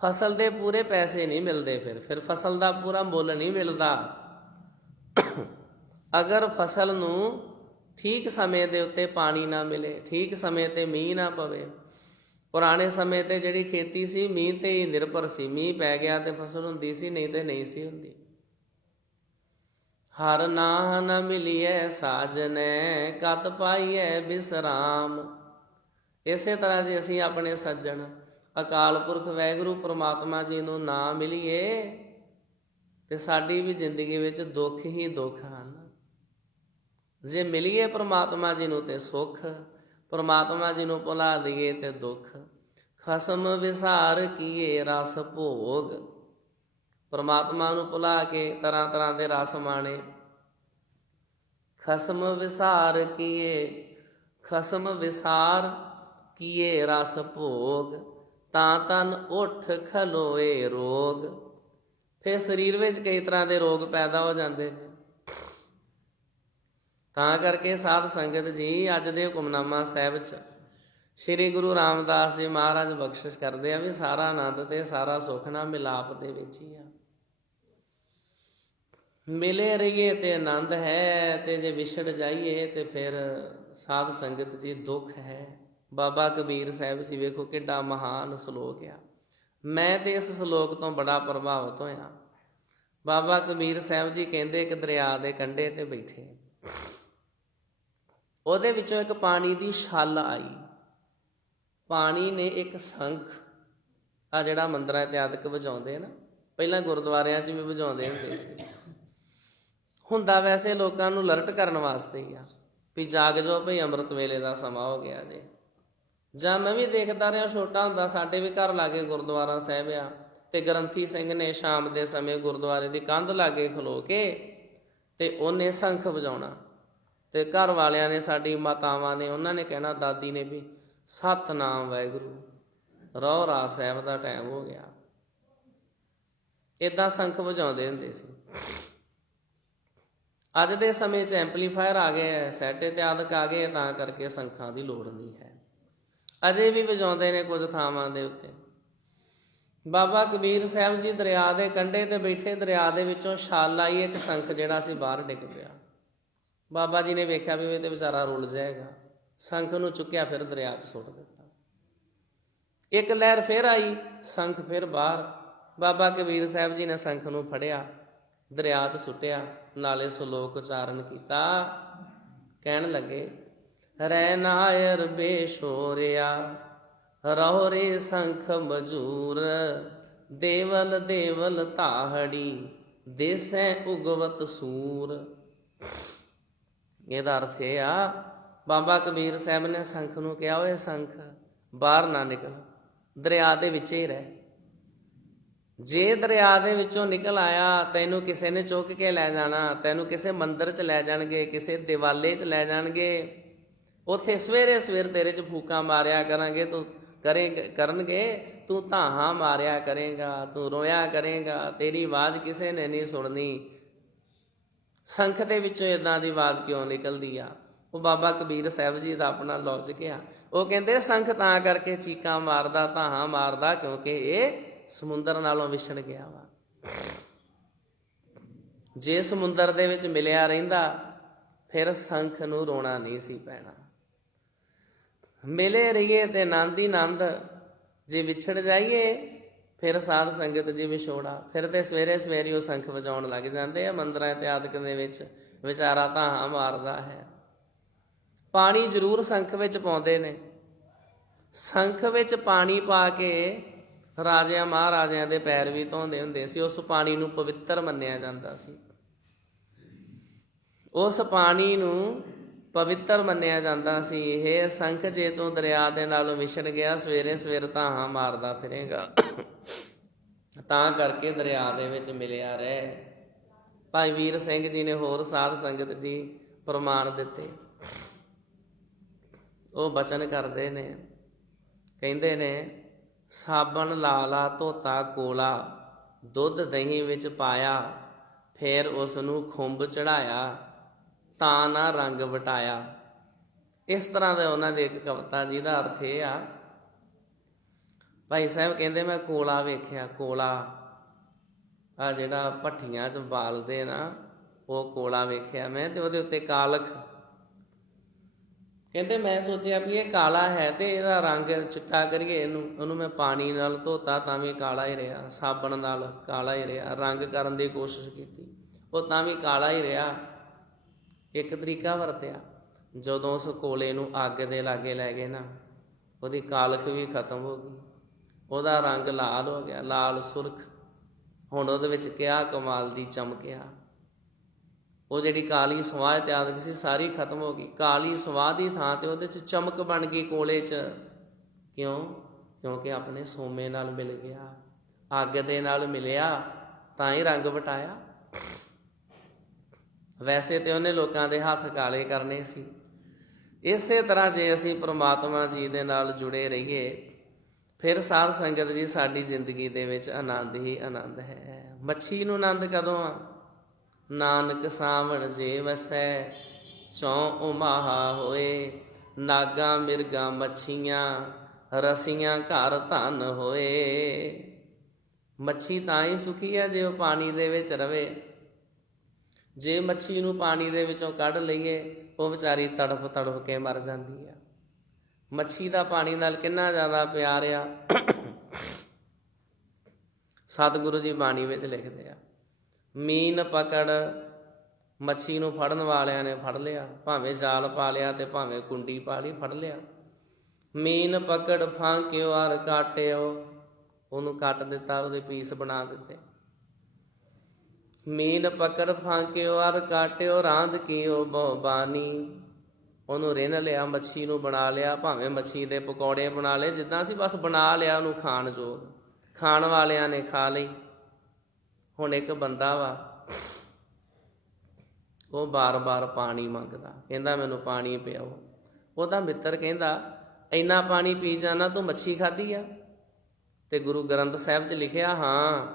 ਫਸਲ ਦੇ ਪੂਰੇ ਪੈਸੇ ਨਹੀਂ ਮਿਲਦੇ। ਫਿਰ ਫਸਲ ਦਾ ਪੂਰਾ ਮੁੱਲ ਨਹੀਂ ਮਿਲਦਾ। ਅਗਰ ਫਸਲ ਨੂੰ ਠੀਕ ਸਮੇਂ ਦੇ ਉੱਤੇ ਪਾਣੀ ਨਾ ਮਿਲੇ, ਠੀਕ ਸਮੇਂ ਤੇ ਮੀਂਹ ਨਾ ਪਵੇ। ਪੁਰਾਣੇ ਸਮੇਂ ਤੇ ਜਿਹੜੀ ਖੇਤੀ ਸੀ ਮੀਂਹ ਤੇ ਹੀ ਨਿਰਭਰ ਸੀ। ਮੀਂਹ ਪੈ ਗਿਆ ਤੇ ਫਸਲ ਹੁੰਦੀ ਸੀ, ਨਹੀਂ ਤੇ ਨਹੀਂ ਸੀ ਹੁੰਦੀ। ਹਰ ਨਾਹ ਨ ਮਿਲੀਐ ਸਾਜਨੈ ਕਤ ਪਾਈਐ ਬਿਸਰਾਮ। ਇਸੇ ਤਰ੍ਹਾਂ ਜੇ ਅਸੀਂ ਆਪਣੇ ਸੱਜਣ ਅਕਾਲ ਪੁਰਖ ਵਾਹਿਗੁਰੂ ਪ੍ਰਮਾਤਮਾ ਜੀ ਨੂੰ ਨਾ ਮਿਲੀਏ ਤੇ ਸਾਡੀ ਵੀ ਜ਼ਿੰਦਗੀ ਵਿੱਚ ਦੁੱਖ ਹੀ ਦੁੱਖ ਹਨ। ਜੇ ਮਿਲੀਏ ਪ੍ਰਮਾਤਮਾ ਜੀ ਨੂੰ ਤੇ ਸੁੱਖ, ਪ੍ਰਮਾਤਮਾ ਜੀ ਨੂੰ ਭੁਲਾ ਦਈਏ ਤੇ ਦੁੱਖ। ਖਸਮ ਵਿਸਾਰ ਕੀਏ ਰਸ ਭੋਗ। ਪਰਮਾਤਮਾ ਨੂੰ ਭੁਲਾ ਕੇ ਤਰ੍ਹਾਂ ਤਰ੍ਹਾਂ ਦੇ ਰਸ ਮਾਣੇ। ਖਸਮ ਵਿਸਾਰ ਕੀਏ ਰਸ ਭੋਗ, ਤਾਂ ਤਨ ਉੱਠ ਖਲੋਏ ਰੋਗ। ਫਿਰ ਸਰੀਰ ਵਿੱਚ ਕਈ ਤਰ੍ਹਾਂ ਦੇ ਰੋਗ ਪੈਦਾ ਹੋ ਜਾਂਦੇ ਨੇ। ਤਾਂ ਕਰਕੇ ਸਾਧ ਸੰਗਤ ਜੀ, ਅੱਜ ਦੇ ਹੁਕਮਨਾਮਾ ਸਾਹਿਬ 'ਚ ਸ਼੍ਰੀ ਗੁਰੂ ਰਾਮਦਾਸ ਜੀ ਮਹਾਰਾਜ ਬਖਸ਼ਿਸ਼ ਕਰਦੇ ਆ ਵੀ ਸਾਰਾ ਆਨੰਦ ਤੇ ਸਾਰਾ ਸੁੱਖ ਨਾ ਮਿਲਾਪ ਦੇ ਵਿੱਚ ਹੀ ਆ। ਮਿਲੇ ਰਹੀਏ ਤੇ ਆਨੰਦ ਹੈ, ਤੇ ਜੇ ਵਿਛੜ ਜਾਈਏ ਤੇ ਫਿਰ ਸਾਧ ਸੰਗਤ ਜੀ ਦੁੱਖ ਹੈ। ਬਾਬਾ ਕਬੀਰ ਸਾਹਿਬ ਜੀ ਵੇਖੋ ਕਿੱਡਾ ਮਹਾਨ ਸ਼ਲੋਕ ਆ। ਮੈਂ ਤੇ ਇਸ ਸ਼ਲੋਕ ਤੋਂ ਬੜਾ ਪ੍ਰਭਾਵਿਤ ਹੋਇਆ। ਬਾਬਾ ਕਬੀਰ ਸਾਹਿਬ ਜੀ ਕਹਿੰਦੇ ਇੱਕ ਦਰਿਆ ਦੇ ਕੰਢੇ ਤੇ ਬੈਠੇ, ਉਹਦੇ ਵਿੱਚੋਂ ਇੱਕ ਪਾਣੀ ਦੀ ਛੱਲ ਆਈ। ਪਾਣੀ ਨੇ ਇੱਕ ਸ਼ੰਖ, ਆ ਜਿਹੜਾ ਮੰਦਰਾਂ ਇਤਿਆਦਿਕ ਵਜਾਉਂਦੇ ਨਾ, ਪਹਿਲਾਂ ਗੁਰਦੁਆਰਿਆਂ 'ਚ ਵੀ ਵਜਾਉਂਦੇ ਹੁੰਦੇ ਸੀ। ਹੁੰਦਾ ਵੈਸੇ ਲੋਕਾਂ ਨੂੰ ਅਲਰਟ ਕਰਨ ਵਾਸਤੇ ਹੀ ਆ ਵੀ ਜਾਗ ਜਾਓ ਭਈ ਅੰਮ੍ਰਿਤ ਵੇਲੇ ਦਾ ਸਮਾਂ ਹੋ ਗਿਆ ਜੇ। ਜਾਂ ਮੈਂ ਵੀ ਦੇਖਦਾ ਰਿਹਾ, ਛੋਟਾ ਹੁੰਦਾ ਸਾਡੇ ਵੀ ਘਰ ਲਾਗੇ ਗੁਰਦੁਆਰਾ ਸਾਹਿਬ ਆ, ਤੇ ਗ੍ਰੰਥੀ ਸਿੰਘ ਨੇ ਸ਼ਾਮ ਦੇ ਸਮੇਂ ਗੁਰਦੁਆਰੇ ਦੀ ਕੰਧ ਲਾਗੇ ਖਲੋ ਕੇ ਤੇ ਉਹਨੇ ਸ਼ੰਖ ਵਜਾਉਣਾ, ਤੇ ਘਰ ਵਾਲਿਆਂ ਨੇ, ਸਾਡੀ ਮਾਤਾਵਾਂ ਨੇ, ਉਹਨਾਂ ਨੇ ਕਹਿਣਾ, ਦਾਦੀ ਨੇ ਵੀ, ਸਤਿਨਾਮ ਵਾਹਿਗੁਰੂ, ਰਹਿਰਾਸ ਸਾਹਿਬ ਦਾ ਟਾਈਮ ਹੋ ਗਿਆ। ਏਦਾਂ ਸ਼ੰਖ ਵਜਾਉਂਦੇ ਹੁੰਦੇ ਸੀ। ਅੱਜ ਦੇ ਸਮੇਂ 'ਚ ਐਂਪਲੀਫਾਇਰ ਆ ਗਏ ਹੈ, ਸੈਟ ਇਤਿਆਦਿਕ ਆ ਗਏ, ਤਾਂ ਕਰਕੇ ਸ਼ੰਖਾਂ ਦੀ ਲੋੜ ਨਹੀਂ ਹੈ। ਅਜੇ ਵੀ ਵਜਾਉਂਦੇ ਨੇ ਕੁਝ ਥਾਵਾਂ ਦੇ ਉੱਤੇ। ਬਾਬਾ ਕਬੀਰ ਸਾਹਿਬ ਜੀ ਦਰਿਆ ਦੇ ਕੰਢੇ ਤੇ ਬੈਠੇ, ਦਰਿਆ ਦੇ ਵਿੱਚੋਂ ਛਾਲ ਆਈ, ਇੱਕ ਸ਼ੰਖ ਜਿਹੜਾ ਸੀ ਬਾਹਰ ਡਿੱਗ ਪਿਆ। ਬਾਬਾ ਜੀ ਨੇ ਵੇਖਿਆ ਵੀ ਇਹ ਤੇ ਵਿਚਾਰਾ ਰੁਲ ਜਾਏਗਾ, ਸ਼ੰਖ ਨੂੰ ਚੁੱਕਿਆ, ਫਿਰ ਦਰਿਆ 'ਚ ਸੁੱਟ ਦਿੱਤਾ। ਇੱਕ ਲਹਿਰ ਫਿਰ ਆਈ, ਸ਼ੰਖ ਫਿਰ ਬਾਹਰ। ਬਾਬਾ ਕਬੀਰ ਸਾਹਿਬ ਜੀ ਨੇ ਸ਼ੰਖ ਨੂੰ ਫੜਿਆ, ਦਰਿਆ 'ਚ ਸੁੱਟਿਆ, ਨਾਲੇ ਸ਼ਲੋਕ ਉਚਾਰਨ ਕੀਤਾ। ਕਹਿਣ ਲੱਗੇ, ਰਹਿ ਨਾਇਰ ਬੇਸ਼ੋਰਿਆ, ਰਹੋ ਰੇ ਸ਼ੰਖ ਮਜੂਰ, ਦੇਵਲ ਦੇਵਲ ਤਾਹੜੀ, ਦੇਸੈ ਉਗਵਤ ਸੂਰ। ਇਹਦਾ ਅਰਥ ਇਹ ਆ, ਬਾਬਾ ਕਬੀਰ ਸਾਹਿਬ ਨੇ ਸ਼ੰਖ ਨੂੰ ਕਿਹਾ, ਓਏ ਸ਼ੰਖ ਬਾਹਰ ਨਾ ਨਿਕਲ, ਦਰਿਆ ਦੇ ਵਿੱਚ ਹੀ ਰਹਿ। ਜੇ ਦਰਿਆ ਦੇ ਵਿੱਚੋਂ ਨਿਕਲ ਆਇਆ, ਤੈਨੂੰ ਕਿਸੇ ਨੇ ਚੁੱਕ ਕੇ ਲੈ ਜਾਣਾ, ਤੈਨੂੰ ਕਿਸੇ ਮੰਦਿਰ 'ਚ ਲੈ ਜਾਣਗੇ, ਕਿਸੇ ਦਿਵਾਲੇ 'ਚ ਲੈ ਜਾਣਗੇ, ਉੱਥੇ ਸਵੇਰੇ ਸਵੇਰ ਤੇਰੇ 'ਚ ਫੂਕਾਂ ਮਾਰਿਆ ਕਰਨਗੇ, ਤੂੰ ਧਾਹਾਂ ਮਾਰਿਆ ਕਰੇਗਾ, ਤੂੰ ਰੋਇਆ ਕਰੇਗਾ, ਤੇਰੀ ਆਵਾਜ਼ ਕਿਸੇ ਨੇ ਨਹੀਂ ਸੁਣਨੀ। ਸ਼ੰਖ ਦੇ ਵਿੱਚੋਂ ਇੱਦਾਂ ਦੀ ਆਵਾਜ਼ ਕਿਉਂ ਨਿਕਲਦੀ ਆ? ਉਹ ਬਾਬਾ ਕਬੀਰ ਸਾਹਿਬ ਜੀ ਦਾ ਆਪਣਾ ਲੌਜਿਕ ਆ। ਉਹ ਕਹਿੰਦੇ ਸ਼ੰਖ ਤਾਂ ਕਰਕੇ ਚੀਕਾਂ ਮਾਰਦਾ, ਧਾਹਾਂ ਮਾਰਦਾ, ਕਿਉਂਕਿ ਇਹ ਸਮੁੰਦਰ ਨਾਲੋਂ ਵਿਛੜ ਗਿਆ ਵਾ। ਜੇ ਸਮੁੰਦਰ ਦੇ ਵਿੱਚ ਮਿਲਿਆ ਰਹਿੰਦਾ, ਫਿਰ ਸ਼ੰਖ ਨੂੰ ਰੋਣਾ ਨਹੀਂ ਸੀ ਪੈਣਾ। ਮਿਲੇ ਰਹੀਏ ਤੇ ਆਨੰਦ ਹੀ ਆਨੰਦ, ਜੇ ਵਿਛੜ ਜਾਈਏ ਫਿਰ ਸਾਧ ਸੰਗਤ ਜੀ ਵਿਛੋੜਾ। ਫਿਰ ਤੇ ਸਵੇਰੇ ਸਵੇਰੇ ਉਹ ਸ਼ੰਖ ਵਜਾਉਣ ਲੱਗ ਜਾਂਦੇ ਆ। ਮੰਦਰਾਂ ਇਤਿਆਦਿਕ ਦੇ ਵਿੱਚ ਵਿਚਾਰਾ ਧਾਹਾਂ ਮਾਰਦਾ ਹੈ। ਪਾਣੀ ਜ਼ਰੂਰ ਸ਼ੰਖ ਵਿੱਚ ਪਾਉਂਦੇ ਨੇ। ਸ਼ੰਖ ਵਿੱਚ ਪਾਣੀ ਪਾ ਕੇ ਰਾਜਿਆਂ ਮਹਾਰਾਜਿਆਂ ਦੇ ਪੈਰ ਵੀ ਧੋਂਦੇ ਹੁੰਦੇ ਸੀ। ਉਸ ਪਾਣੀ ਨੂੰ ਪਵਿੱਤਰ ਮੰਨਿਆ ਜਾਂਦਾ ਸੀ। ਉਸ ਪਾਣੀ ਨੂੰ ਪਵਿੱਤਰ ਮੰਨਿਆ ਜਾਂਦਾ ਸੀ। ਇਹ ਸ਼ੰਖ ਜੇ ਤੂੰ ਦਰਿਆ ਦੇ ਨਾਲੋਂ ਵਿਛੜ ਗਿਆ, ਸਵੇਰੇ ਸਵੇਰ ਧਾਹਾਂ ਮਾਰਦਾ ਫਿਰੇਗਾ, ਤਾਂ ਕਰਕੇ ਦਰਿਆ ਦੇ ਵਿੱਚ ਮਿਲਿਆ ਰਹਿ। ਭਾਈ ਵੀਰ ਸਿੰਘ ਜੀ ਨੇ ਹੋਰ ਸਾਧ ਸੰਗਤ ਜੀ ਪ੍ਰਮਾਣ ਦਿੱਤੇ। ਉਹ ਬਚਨ ਕਰਦੇ ਨੇ, ਕਹਿੰਦੇ ਨੇ, ਸਾਬਣ ਲਾ ਲਾ ਧੋਤਾ ਕੋਲਾ, ਦੁੱਧ ਦਹੀਂ ਵਿੱਚ ਪਾਇਆ, ਫੇਰ ਉਸ ਨੂੰ ਖੁੰਭ ਚੜਾਇਆ, ਤਾਂ ਨਾ ਰੰਗ ਵਟਾਇਆ। ਇਸ ਤਰ੍ਹਾਂ ਦਾ ਉਹਨਾਂ ਦੀ ਇੱਕ ਕਵਿਤਾ, ਜਿਹਦਾ ਅਰਥ ਇਹ ਆ, ਭਾਈ ਸਾਹਿਬ ਕਹਿੰਦੇ, ਮੈਂ ਕੋਲਾ ਵੇਖਿਆ। ਕੋਲਾ ਆ ਜਿਹੜਾ ਭੱਠੀਆਂ 'ਚ ਬਾਲਦੇ ਨਾ, ਉਹ ਕੋਲਾ ਵੇਖਿਆ ਮੈਂ, ਤੇ ਉਹਦੇ ਉੱਤੇ ਕਾਲਖ। ਕਹਿੰਦੇ ਮੈਂ ਸੋਚਿਆ ਵੀ ਇਹ ਕਾਲਾ ਹੈ ਤੇ ਇਹਦਾ ਰੰਗ ਚਿੱਟਾ ਕਰੀਏ ਇਹਨੂੰ। ਉਹਨੂੰ ਮੈਂ ਪਾਣੀ ਨਾਲ ਧੋਤਾ ਤਾਂ ਵੀ ਕਾਲਾ ਹੀ ਰਿਹਾ, ਸਾਬਣ ਨਾਲ ਕਾਲਾ ਹੀ ਰਿਹਾ। ਰੰਗ ਕਰਨ ਦੀ ਕੋਸ਼ਿਸ਼ ਕੀਤੀ, ਉਹ ਤਾਂ ਵੀ ਕਾਲਾ ਹੀ ਰਿਹਾ। ਇੱਕ ਤਰੀਕਾ ਵਰਤਿਆ, ਜਦੋਂ ਉਸ ਕੋਲੇ ਨੂੰ ਅੱਗ ਦੇ ਲਾਗੇ ਲੈ ਗਏ ਨਾ, ਉਹਦੀ ਕਾਲਖ ਵੀ ਖਤਮ ਹੋ ਗਈ, ਉਹਦਾ ਰੰਗ ਲਾਲ ਹੋ ਗਿਆ, ਲਾਲ ਸੁਰਖ। ਹੁਣ ਉਹਦੇ ਵਿੱਚ ਕਿਆ ਕਮਾਲ ਦੀ ਚਮਕਿਆ। ਉਹ ਜਿਹੜੀ ਕਾਲੀ ਸਵਾਹ ਇਤਿਆਦਿਕ ਸੀ, ਸਾਰੀ ਖਤਮ ਹੋ ਗਈ। ਕਾਲੀ ਸਵਾਹ ਦੀ ਥਾਂ ਤੇ ਉਹਦੇ 'ਚ ਚਮਕ ਬਣ ਗਈ ਕੋਲੇ 'ਚ। ਕਿਉਂ? ਕਿਉਂਕਿ ਆਪਣੇ ਸੋਮੇ ਨਾਲ ਮਿਲ ਗਿਆ, ਅੱਗ ਦੇ ਨਾਲ ਮਿਲਿਆ, ਤਾਂ ਹੀ ਰੰਗ ਵਟਾਇਆ। ਵੈਸੇ ਤੇ ਉਹਨੇ ਲੋਕਾਂ ਦੇ ਹੱਥ ਕਾਲੇ ਕਰਨੇ ਸੀ। ਇਸੇ ਤਰ੍ਹਾਂ ਜੇ ਅਸੀਂ ਪ੍ਰਮਾਤਮਾ ਜੀ ਦੇ ਨਾਲ ਜੁੜੇ ਰਹੀਏ, ਫਿਰ ਸਾਧ ਸੰਗਤ ਜੀ ਸਾਡੀ ਜ਼ਿੰਦਗੀ ਦੇ ਵਿੱਚ ਆਨੰਦ ਹੀ ਆਨੰਦ ਹੈ। ਮੱਛੀ ਨੂੰ ਆਨੰਦ ਕਦੋਂ ਆ? ਨਾਨਕ ਸਾਵਣ ਜੇ ਵਸੈ ਚੌਂ ਉਮਾਹਾ ਹੋਏ, ਨਾਗਾਂ ਮਿਰਗਾਂ ਮੱਛੀਆਂ ਰਸੀਆਂ ਘਰ ਧਨ ਹੋਏ। ਮੱਛੀ ਤਾਂ ਹੀ ਸੁਖੀ ਹੈ ਜੇ ਉਹ ਪਾਣੀ ਦੇ ਵਿੱਚ ਰਵੇ। ਜੇ ਮੱਛੀ ਨੂੰ ਪਾਣੀ ਦੇ ਵਿੱਚੋਂ ਕੱਢ ਲਈਏ, ਉਹ ਵਿਚਾਰੀ ਤੜਫ ਤੜਫ ਕੇ ਮਰ ਜਾਂਦੀ ਆ। ਮੱਛੀ ਦਾ ਪਾਣੀ ਨਾਲ ਕਿੰਨਾ ਜ਼ਿਆਦਾ ਪਿਆਰ ਆ। ਸਤਿਗੁਰੂ ਜੀ ਬਾਣੀ ਵਿੱਚ ਲਿਖਦੇ ਆ, ਮੀਨ ਪਕੜ, ਮੱਛੀ ਨੂੰ ਫੜਨ ਵਾਲਿਆਂ ਨੇ ਫੜ ਲਿਆ, ਭਾਵੇਂ ਜਾਲ ਪਾ ਲਿਆ ਤੇ ਭਾਵੇਂ ਕੁੰਡੀ ਪਾ ਲਈ, ਫੜ ਲਿਆ। ਮੀਨ ਪਕੜ ਫਾਂਕਿਓ ਅਰ ਕਾਟਿਓ, ਉਹਨੂੰ ਕੱਟ ਦਿੱਤਾ, ਉਹਦੇ ਪੀਸ ਬਣਾ ਦਿੱਤੇ। ਮੀਨ ਪਕੜ ਫਾਂਕਿਓ ਅਰ ਕਾਟਿਓ, ਰਾਂਦ ਕੀਓ ਬਹੁ ਬਾਨੀ, ਉਹਨੂੰ ਰਿੰਨ ਲਿਆ, ਮੱਛੀ ਨੂੰ ਬਣਾ ਲਿਆ, ਭਾਵੇਂ ਮੱਛੀ ਦੇ ਪਕੌੜੇ ਬਣਾ ਲਏ, ਜਿੱਦਾਂ ਸੀ ਬਸ ਬਣਾ ਲਿਆ ਉਹਨੂੰ ਖਾਣ ਯੋਗ। ਖਾਣ ਵਾਲਿਆਂ ਨੇ ਖਾ ਲਈ। ਹੁਣ ਇੱਕ ਬੰਦਾ ਵਾ, ਉਹ ਬਾਰ-ਬਾਰ ਪਾਣੀ ਮੰਗਦਾ, ਕਹਿੰਦਾ ਮੈਨੂੰ ਪਾਣੀ ਪਿਆਓ। ਉਹਦਾ ਮਿੱਤਰ ਕਹਿੰਦਾ ਇੰਨਾ ਪਾਣੀ ਪੀ ਜਾਣਾ, ਤੂੰ ਮੱਛੀ ਖਾਧੀ ਆ? ਤੇ ਗੁਰੂ ਗ੍ਰੰਥ ਸਾਹਿਬ 'ਚ ਲਿਖਿਆ, ਹਾਂ